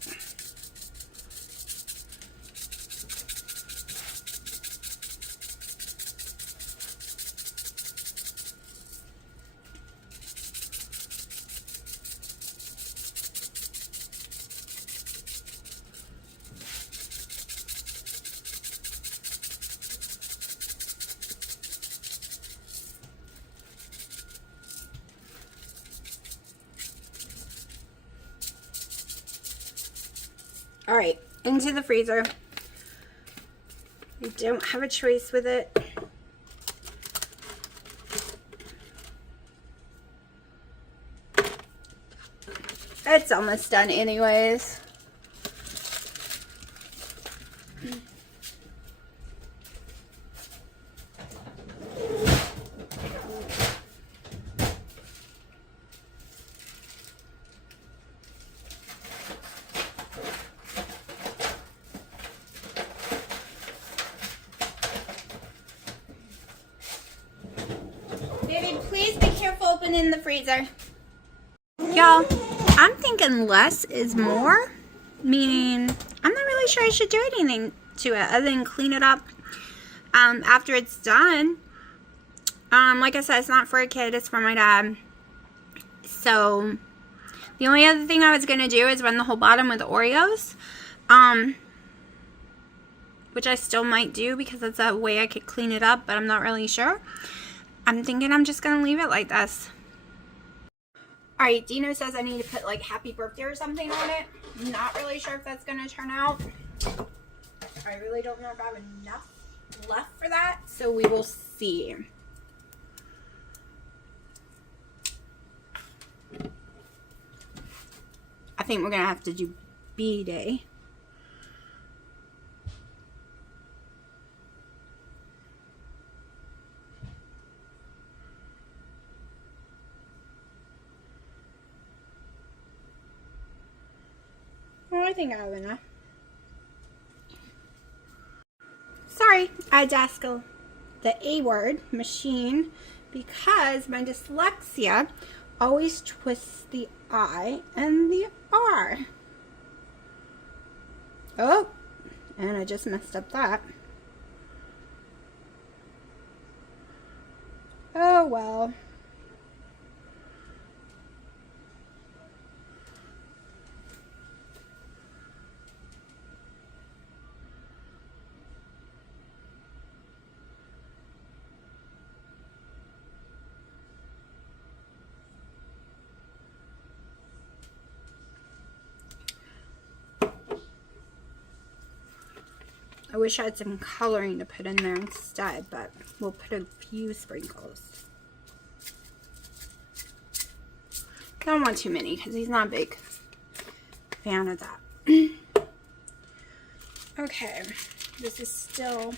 All right, into the freezer. You don't have a choice with it. It's almost done anyways. Baby, please be careful opening the freezer. Y'all, I'm thinking less is more, meaning I'm not really sure I should do anything to it other than clean it up after it's done. Like I said, it's not for a kid, it's for my dad. So the only other thing I was going to do is run the whole bottom with Oreos, which I still might do because that's a way I could clean it up, but I'm not really sure. I'm thinking I'm just going to leave it like this. Alright, Dino says I need to put like happy birthday or something on it. I'm not really sure if that's going to turn out. I really don't know if I have enough left for that, so we will see. I think we're going to have to do B-Day. Well, I think I have enough. Sorry, I had to ask the A word, machine, because my dyslexia always twists the I and the R. Oh, and I just messed up that. Oh well. I wish I had some coloring to put in there instead, but we'll put a few sprinkles. Don't want too many because he's not a big fan of that. Okay, this is still...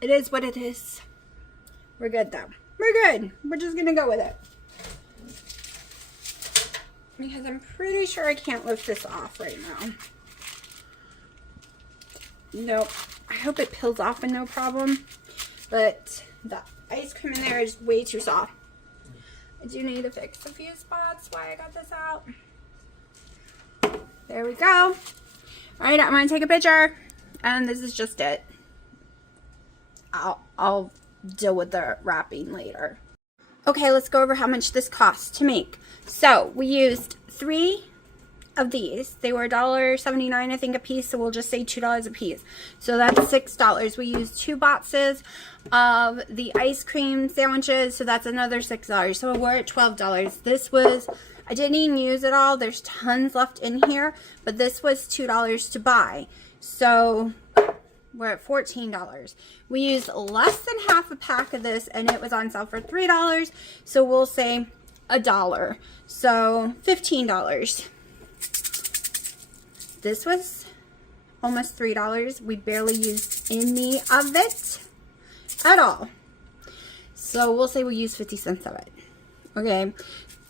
It is what it is. We're good though. We're good. We're just gonna go with it. Because I'm pretty sure I can't lift this off right now. Nope. I hope it peels off with no problem. But the ice cream in there is way too soft. I do need to fix a few spots while I got this out. There we go. Alright, I'm gonna take a picture. And this is just it. I'll deal with the wrapping later. Okay, let's go over how much this costs to make. So, we used 3 of these. They were $1.79, I think, a piece, so we'll just say $2 a piece. So that's $6. We used 2 boxes of the ice cream sandwiches, so that's another $6. So we're at $12. This was, I didn't even use it all. There's tons left in here, but this was $2 to buy. So we're at $14. We used less than half a pack of this, and it was on sale for $3. So we'll say $1. So $15. This was almost $3. We barely used any of it at all. So we'll say we used 50 cents of it. Okay.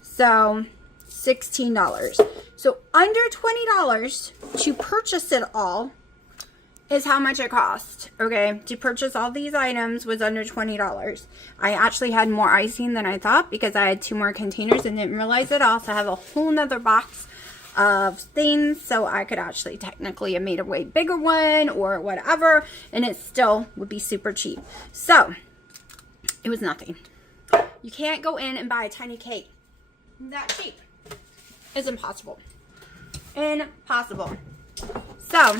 So $16. So under $20 to purchase it all is how much it cost. Okay, to purchase all these items was under $20. I actually had more icing than I thought because I had 2 more containers and didn't realize it. I also have a whole nother box of things, so I could actually technically have made a way bigger one or whatever, and it still would be super cheap. So it was nothing. You can't go in and buy a tiny cake that cheap. It's impossible. Impossible. So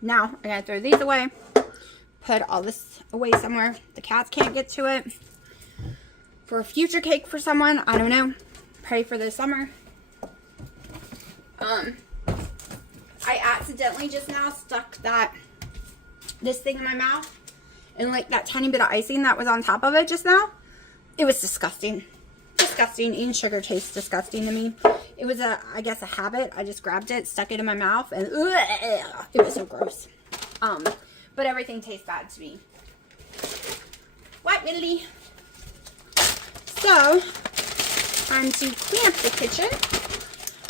now I gotta throw these away, put all this away somewhere. The cats can't get to it. For a future cake for someone, I don't know. Pray for this summer. I accidentally just now stuck this thing in my mouth, and like that tiny bit of icing that was on top of it just now, it was disgusting. Disgusting. Eating sugar tastes disgusting to me. It was I guess a habit. I just grabbed it, stuck it in my mouth, and it was so gross. But everything tastes bad to me. What, Willie? So, time to clean up the kitchen.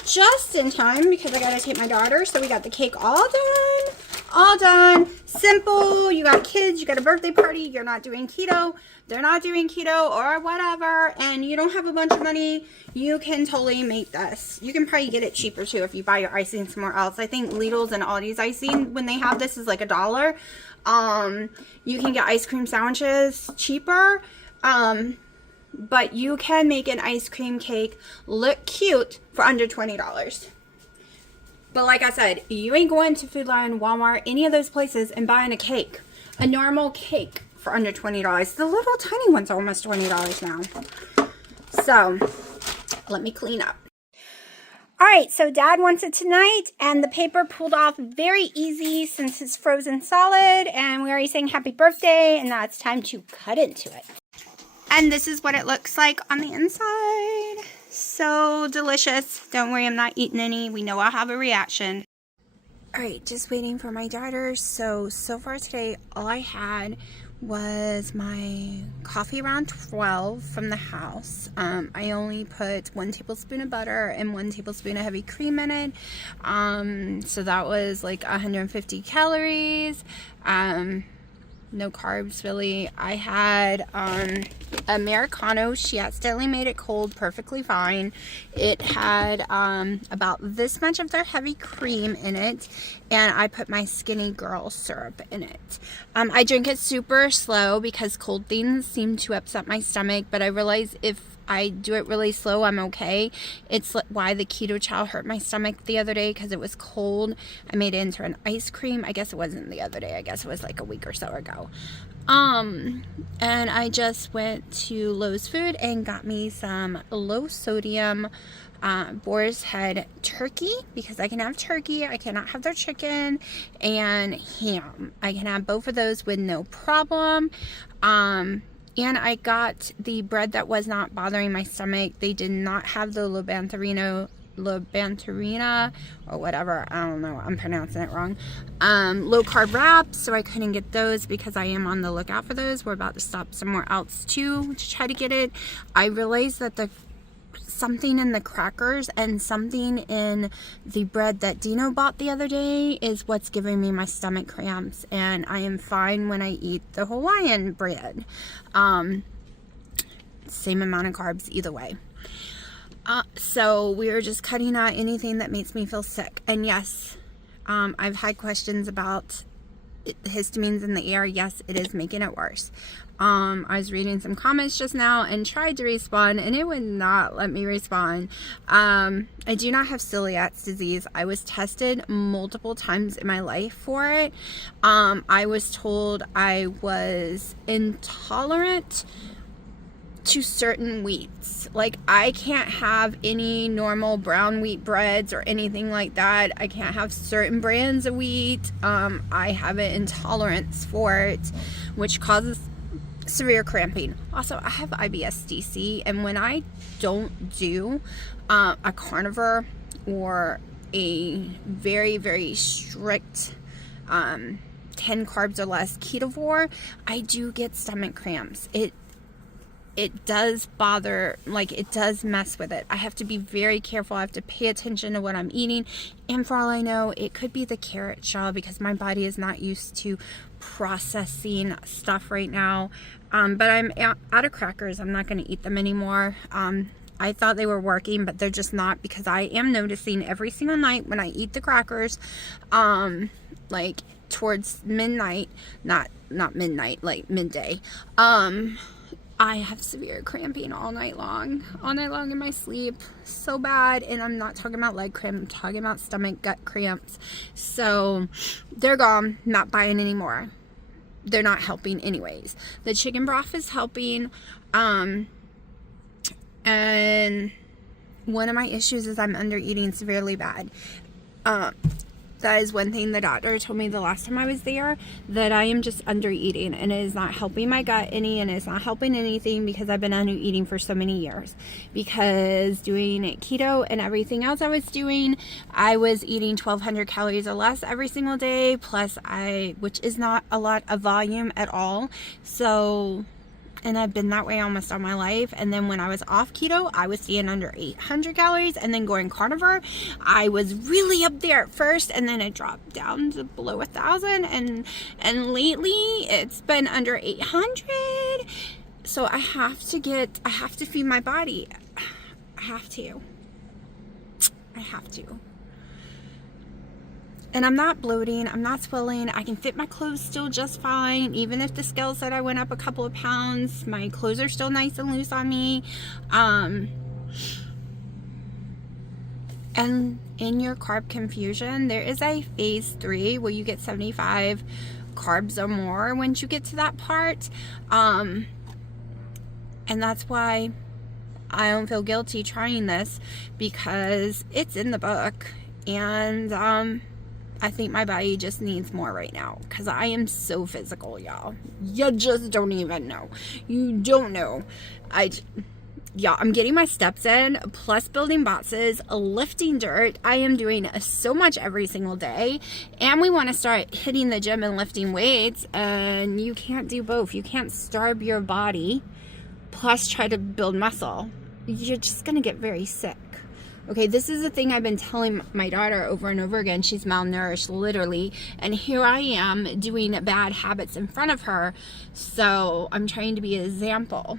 Just in time because I gotta take my daughter. So we got the cake all done. All done. Simple. You got kids. You got a birthday party. You're not doing keto. They're not doing keto or whatever. And you don't have a bunch of money. You can totally make this. You can probably get it cheaper too if you buy your icing somewhere else. I think Lidl's and Aldi's icing, when they have this, is like $1. You can get ice cream sandwiches cheaper. But you can make an ice cream cake look cute for under $20. But like I said, you ain't going to Food Lion, Walmart, any of those places and buying a cake. A normal cake for under $20. The little tiny one's almost $20 now. So, let me clean up. Alright, so Dad wants it tonight, and the paper pulled off very easy since it's frozen solid, and we already sang happy birthday, and now it's time to cut into it. And this is what it looks like on the inside. So delicious. Don't worry, I'm not eating any. We know I'll have a reaction. Alright, just waiting for my daughter. So far today, all I had was my coffee around 12 from the house. I only put 1 tablespoon of butter and 1 tablespoon of heavy cream in it. So that was like 150 calories. No carbs really. I had Americano. She accidentally made it cold, perfectly fine. It had about this much of their heavy cream in it, and I put my Skinny Girl syrup in it. I drink it super slow because cold things seem to upset my stomach, but I realize if I do it really slow, I'm okay. It's why the keto chow hurt my stomach the other day, because it was cold. I made it into an ice cream. I guess it wasn't the other day. I guess it was like a week or so ago. And I just went to Lowe's Food and got me some low sodium boar's head turkey, because I can have turkey, I cannot have their chicken, and ham. I can have both of those with no problem. And I got the bread that was not bothering my stomach. They did not have the lobantarina or whatever, I don't know, I'm pronouncing it wrong, low carb wraps, so I couldn't get those because I am on the lookout for those. We're about to stop somewhere else too to try to get it. I realized that something in the crackers and something in the bread that Dino bought the other day is what's giving me my stomach cramps, and I am fine when I eat the Hawaiian bread. Same amount of carbs either way. So we are just cutting out anything that makes me feel sick. And yes, I've had questions about histamines in the air. Yes, it is making it worse. I was reading some comments just now and tried to respond, and it would not let me respond. I do not have celiac disease. I was tested multiple times in my life for it. I was told I was intolerant to certain wheats. Like, I can't have any normal brown wheat breads or anything like that. I can't have certain brands of wheat. I have an intolerance for it, which causes severe cramping. Also, I have IBS-DC, and when I don't do a carnivore or a very, very strict 10 carbs or less ketovore, I do get stomach cramps. It does bother, like, it does mess with it. I have to be very careful. I have to pay attention to what I'm eating. And for all I know, it could be the carrot shell, because my body is not used to processing stuff right now. But I'm out of crackers. I'm not going to eat them anymore. I thought they were working, but they're just not, because I am noticing every single night when I eat the crackers, like towards midnight, not midnight, like midday, I have severe cramping all night long in my sleep, so bad. And I'm not talking about leg cramp, I'm talking about stomach, gut cramps. So they're gone, not buying anymore. They're not helping anyways. The chicken broth is helping, and one of my issues is I'm under eating severely bad. That is one thing the doctor told me the last time I was there, that I am just under eating, and it is not helping my gut any, and it's not helping anything, because I've been under eating for so many years. Because doing keto and everything else I was doing, I was eating 1,200 calories or less every single day, plus which is not a lot of volume at all. So, and I've been that way almost all my life. And then when I was off keto, I was staying under 800 calories, and then going carnivore, I was really up there at first, and then it dropped down to below 1,000, and lately it's been under 800. So I have to feed my body. I have to. And I'm not bloating, I'm not swelling, I can fit my clothes still just fine. Even if the scale said I went up a couple of pounds, my clothes are still nice and loose on me. And in your carb confusion, there is a phase 3 where you get 75 carbs or more once you get to that part. And that's why I don't feel guilty trying this, because it's in the book. And I think my body just needs more right now, because I am so physical, y'all. You just don't even know. You don't know. I'm getting my steps in, plus building boxes, lifting dirt. I am doing so much every single day. And we want to start hitting the gym and lifting weights. And you can't do both. You can't starve your body plus try to build muscle. You're just going to get very sick. Okay, this is the thing I've been telling my daughter over and over again. She's malnourished, literally. And here I am doing bad habits in front of her. So I'm trying to be an example.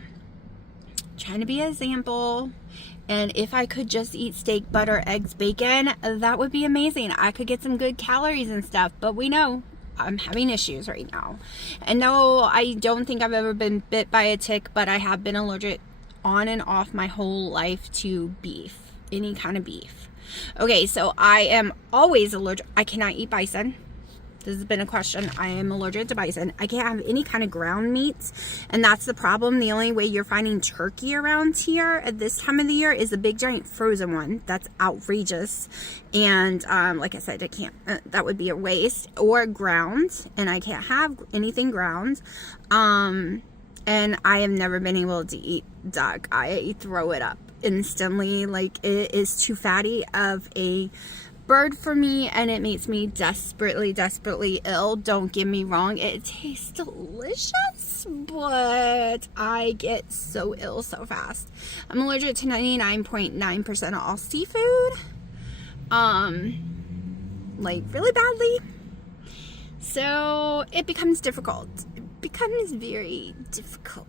And if I could just eat steak, butter, eggs, bacon, that would be amazing. I could get some good calories and stuff. But we know I'm having issues right now. And no, I don't think I've ever been bit by a tick, but I have been allergic on and off my whole life to beef, any kind of beef. Okay, so I am always allergic. I cannot eat bison. This has been a question. I am allergic to bison. I can't have any kind of ground meats, and that's the problem. The only way you're finding turkey around here at this time of the year is the big giant frozen one. That's outrageous, and like I said, I can't. That would be a waste. Or ground, and I can't have anything ground. And I have never been able to eat duck. I throw it up instantly. Like, it is too fatty of a bird for me, and it makes me desperately ill. Don't get me wrong, it tastes delicious, but I get so ill so fast. I'm allergic to 99.9% of all seafood, like really badly, so it becomes difficult. Becomes very difficult.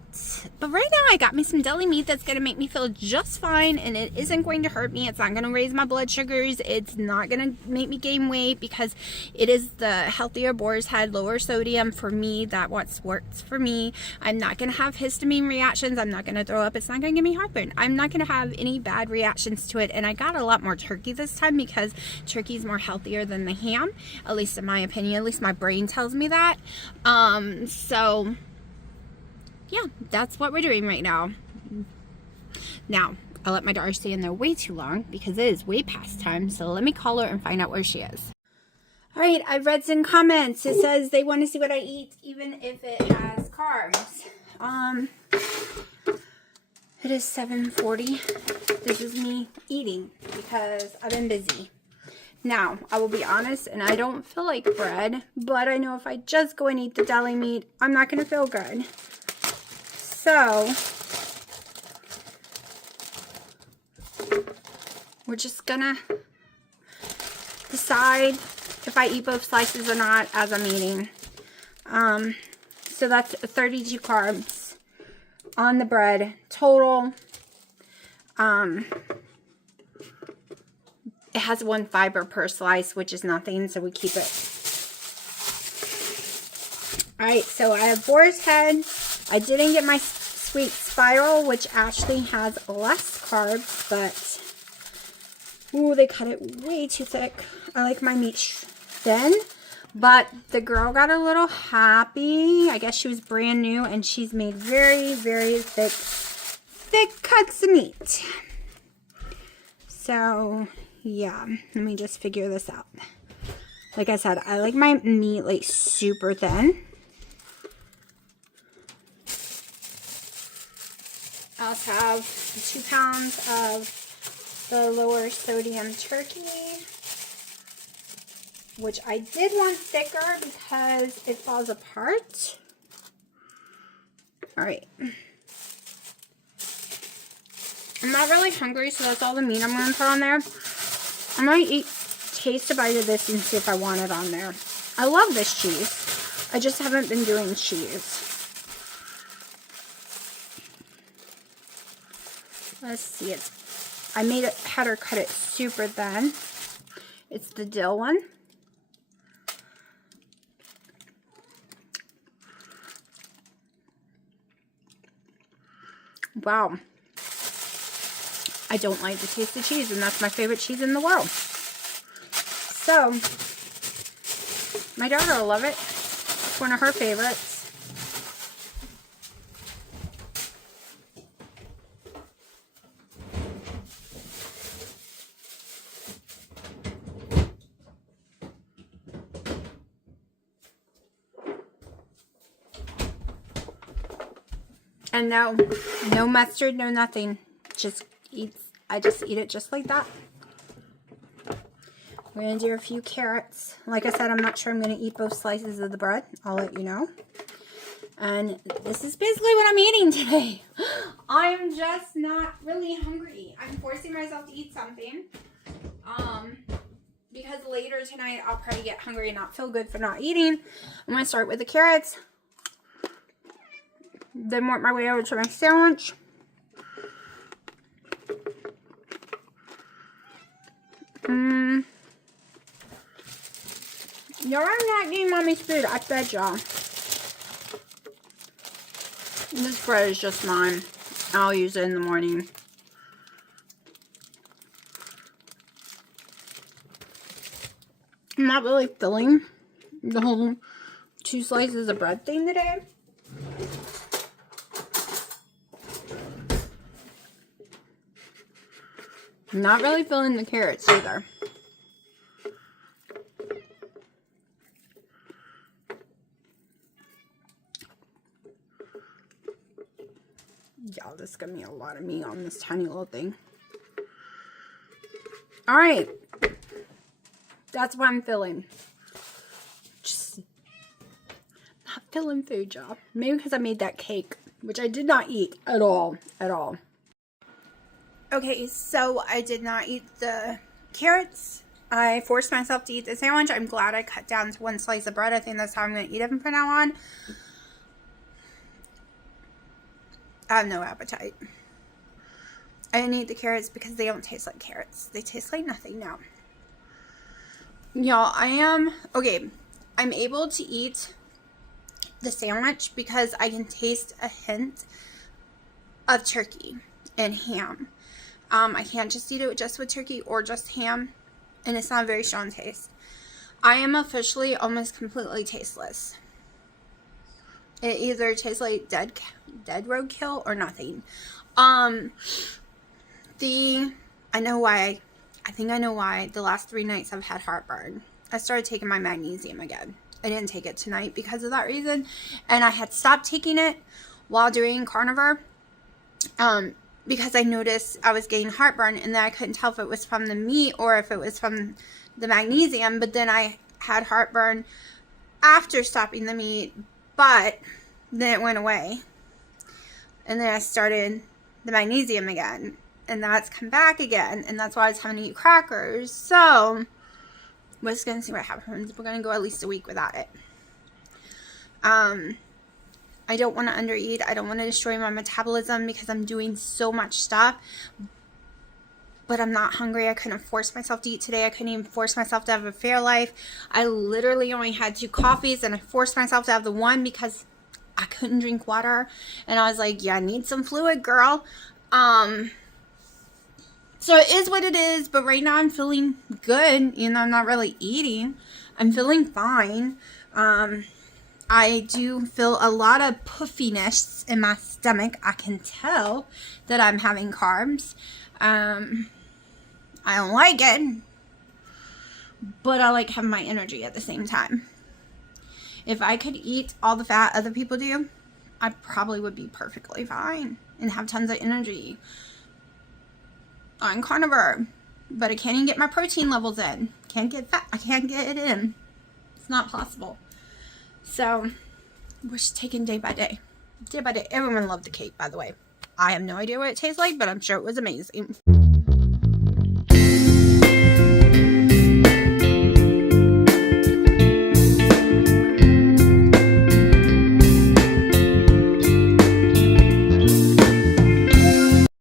But right now I got me some deli meat that's going to make me feel just fine, and it isn't going to hurt me. It's not going to raise my blood sugars. It's not going to make me gain weight because it is the healthier boar's head, lower sodium for me. That what works for me. I'm not going to have histamine reactions. I'm not going to throw up. It's not going to give me heartburn. I'm not going to have any bad reactions to it. And I got a lot more turkey this time because turkey is more healthier than the ham, at least in my opinion. At least my brain tells me that. So yeah, that's what we're doing right now. Now, I let my daughter stay in there way too long because it is way past time. So let me call her and find out where she is. All right, I've read some comments. It says they want to see what I eat, even if it has carbs. It is 7:40. This is me eating because I've been busy. Now, I will be honest, and I don't feel like bread, but I know if I just go and eat the deli meat, I'm not going to feel good. So, we're just going to decide if I eat both slices or not as I'm eating. So that's 32 carbs on the bread total. It has 1 fiber per slice, which is nothing, so we keep it. Alright, so I have boar's head. I didn't get my sweet spiral, which actually has less carbs, but ooh, they cut it way too thick. I like my meat thin, but the girl got a little happy. I guess she was brand new, and she's made very thick cuts of meat. So yeah, let me just figure this out. Like I said, I like my meat like super thin. I also have 2 pounds of the lower sodium turkey, which I did want thicker because it falls apart. All right. I'm not really hungry, so that's all the meat I'm going to put on there. I'm going to taste a bite of this and see if I want it on there. I love this cheese. I just haven't been doing cheese. Let's see. I had her cut it super thin. It's the dill one. Wow. I don't like the taste of cheese, and that's my favorite cheese in the world. So, my daughter will love it. It's one of her favorites. And no mustard, no nothing. I just eat it just like that. We're going to do a few carrots. Like I said, I'm not sure I'm going to eat both slices of the bread. I'll let you know. And this is basically what I'm eating today. I'm just not really hungry. I'm forcing myself to eat something. Because later tonight, I'll probably get hungry and not feel good for not eating. I'm going to start with the carrots. Then work my way over to my sandwich. No, I'm not eating mommy's food. I fed y'all. This bread is just mine. I'll use it in the morning. I'm not really feeling the whole 2 slices of bread thing today. I'm not really feeling the carrots either. Yeah, this is gonna be a lot of meat on this tiny little thing. Alright. That's what I'm feeling. Just not feeling food, y'all. Maybe because I made that cake, which I did not eat at all. At all. Okay, so I did not eat the carrots. I forced myself to eat the sandwich. I'm glad I cut down to 1 slice of bread. I think that's how I'm going to eat it from now on. I have no appetite. I didn't eat the carrots because they don't taste like carrots. They taste like nothing now. Y'all, I'm able to eat the sandwich because I can taste a hint of turkey and ham. I can't just eat it just with turkey or just ham, and it's not a very strong taste. I am officially almost completely tasteless. It either tastes like dead roadkill or nothing. I know why. I think I know why. The last 3 nights I've had heartburn. I started taking my magnesium again. I didn't take it tonight because of that reason, and I had stopped taking it while doing carnivore. Because I noticed I was getting heartburn, and then I couldn't tell if it was from the meat or if it was from the magnesium. But then I had heartburn after stopping the meat, but then it went away. And then I started the magnesium again, and that's come back again, and that's why I was having to eat crackers. So we're just going to see what happens. We're going to go at least a week without it. I don't want to undereat. I don't want to destroy my metabolism because I'm doing so much stuff. But I'm not hungry. I couldn't force myself to eat today. I couldn't even force myself to have a fair life. I literally only had 2 coffees, and I forced myself to have the one because I couldn't drink water. And I was like, yeah, I need some fluid, girl. So it is what it is. But right now I'm feeling good. You know, I'm not really eating. I'm feeling fine. I do feel a lot of puffiness in my stomach. I can tell that I'm having carbs. I don't like it, but I like having my energy at the same time. If I could eat all the fat other people do, I probably would be perfectly fine and have tons of energy. I'm carnivore, but I can't even get my protein levels in. Can't get fat. I can't get it in. It's not possible. So we're just taking day by day. Day by day. Everyone loved the cake, by the way. I have no idea what it tastes like, but I'm sure it was amazing.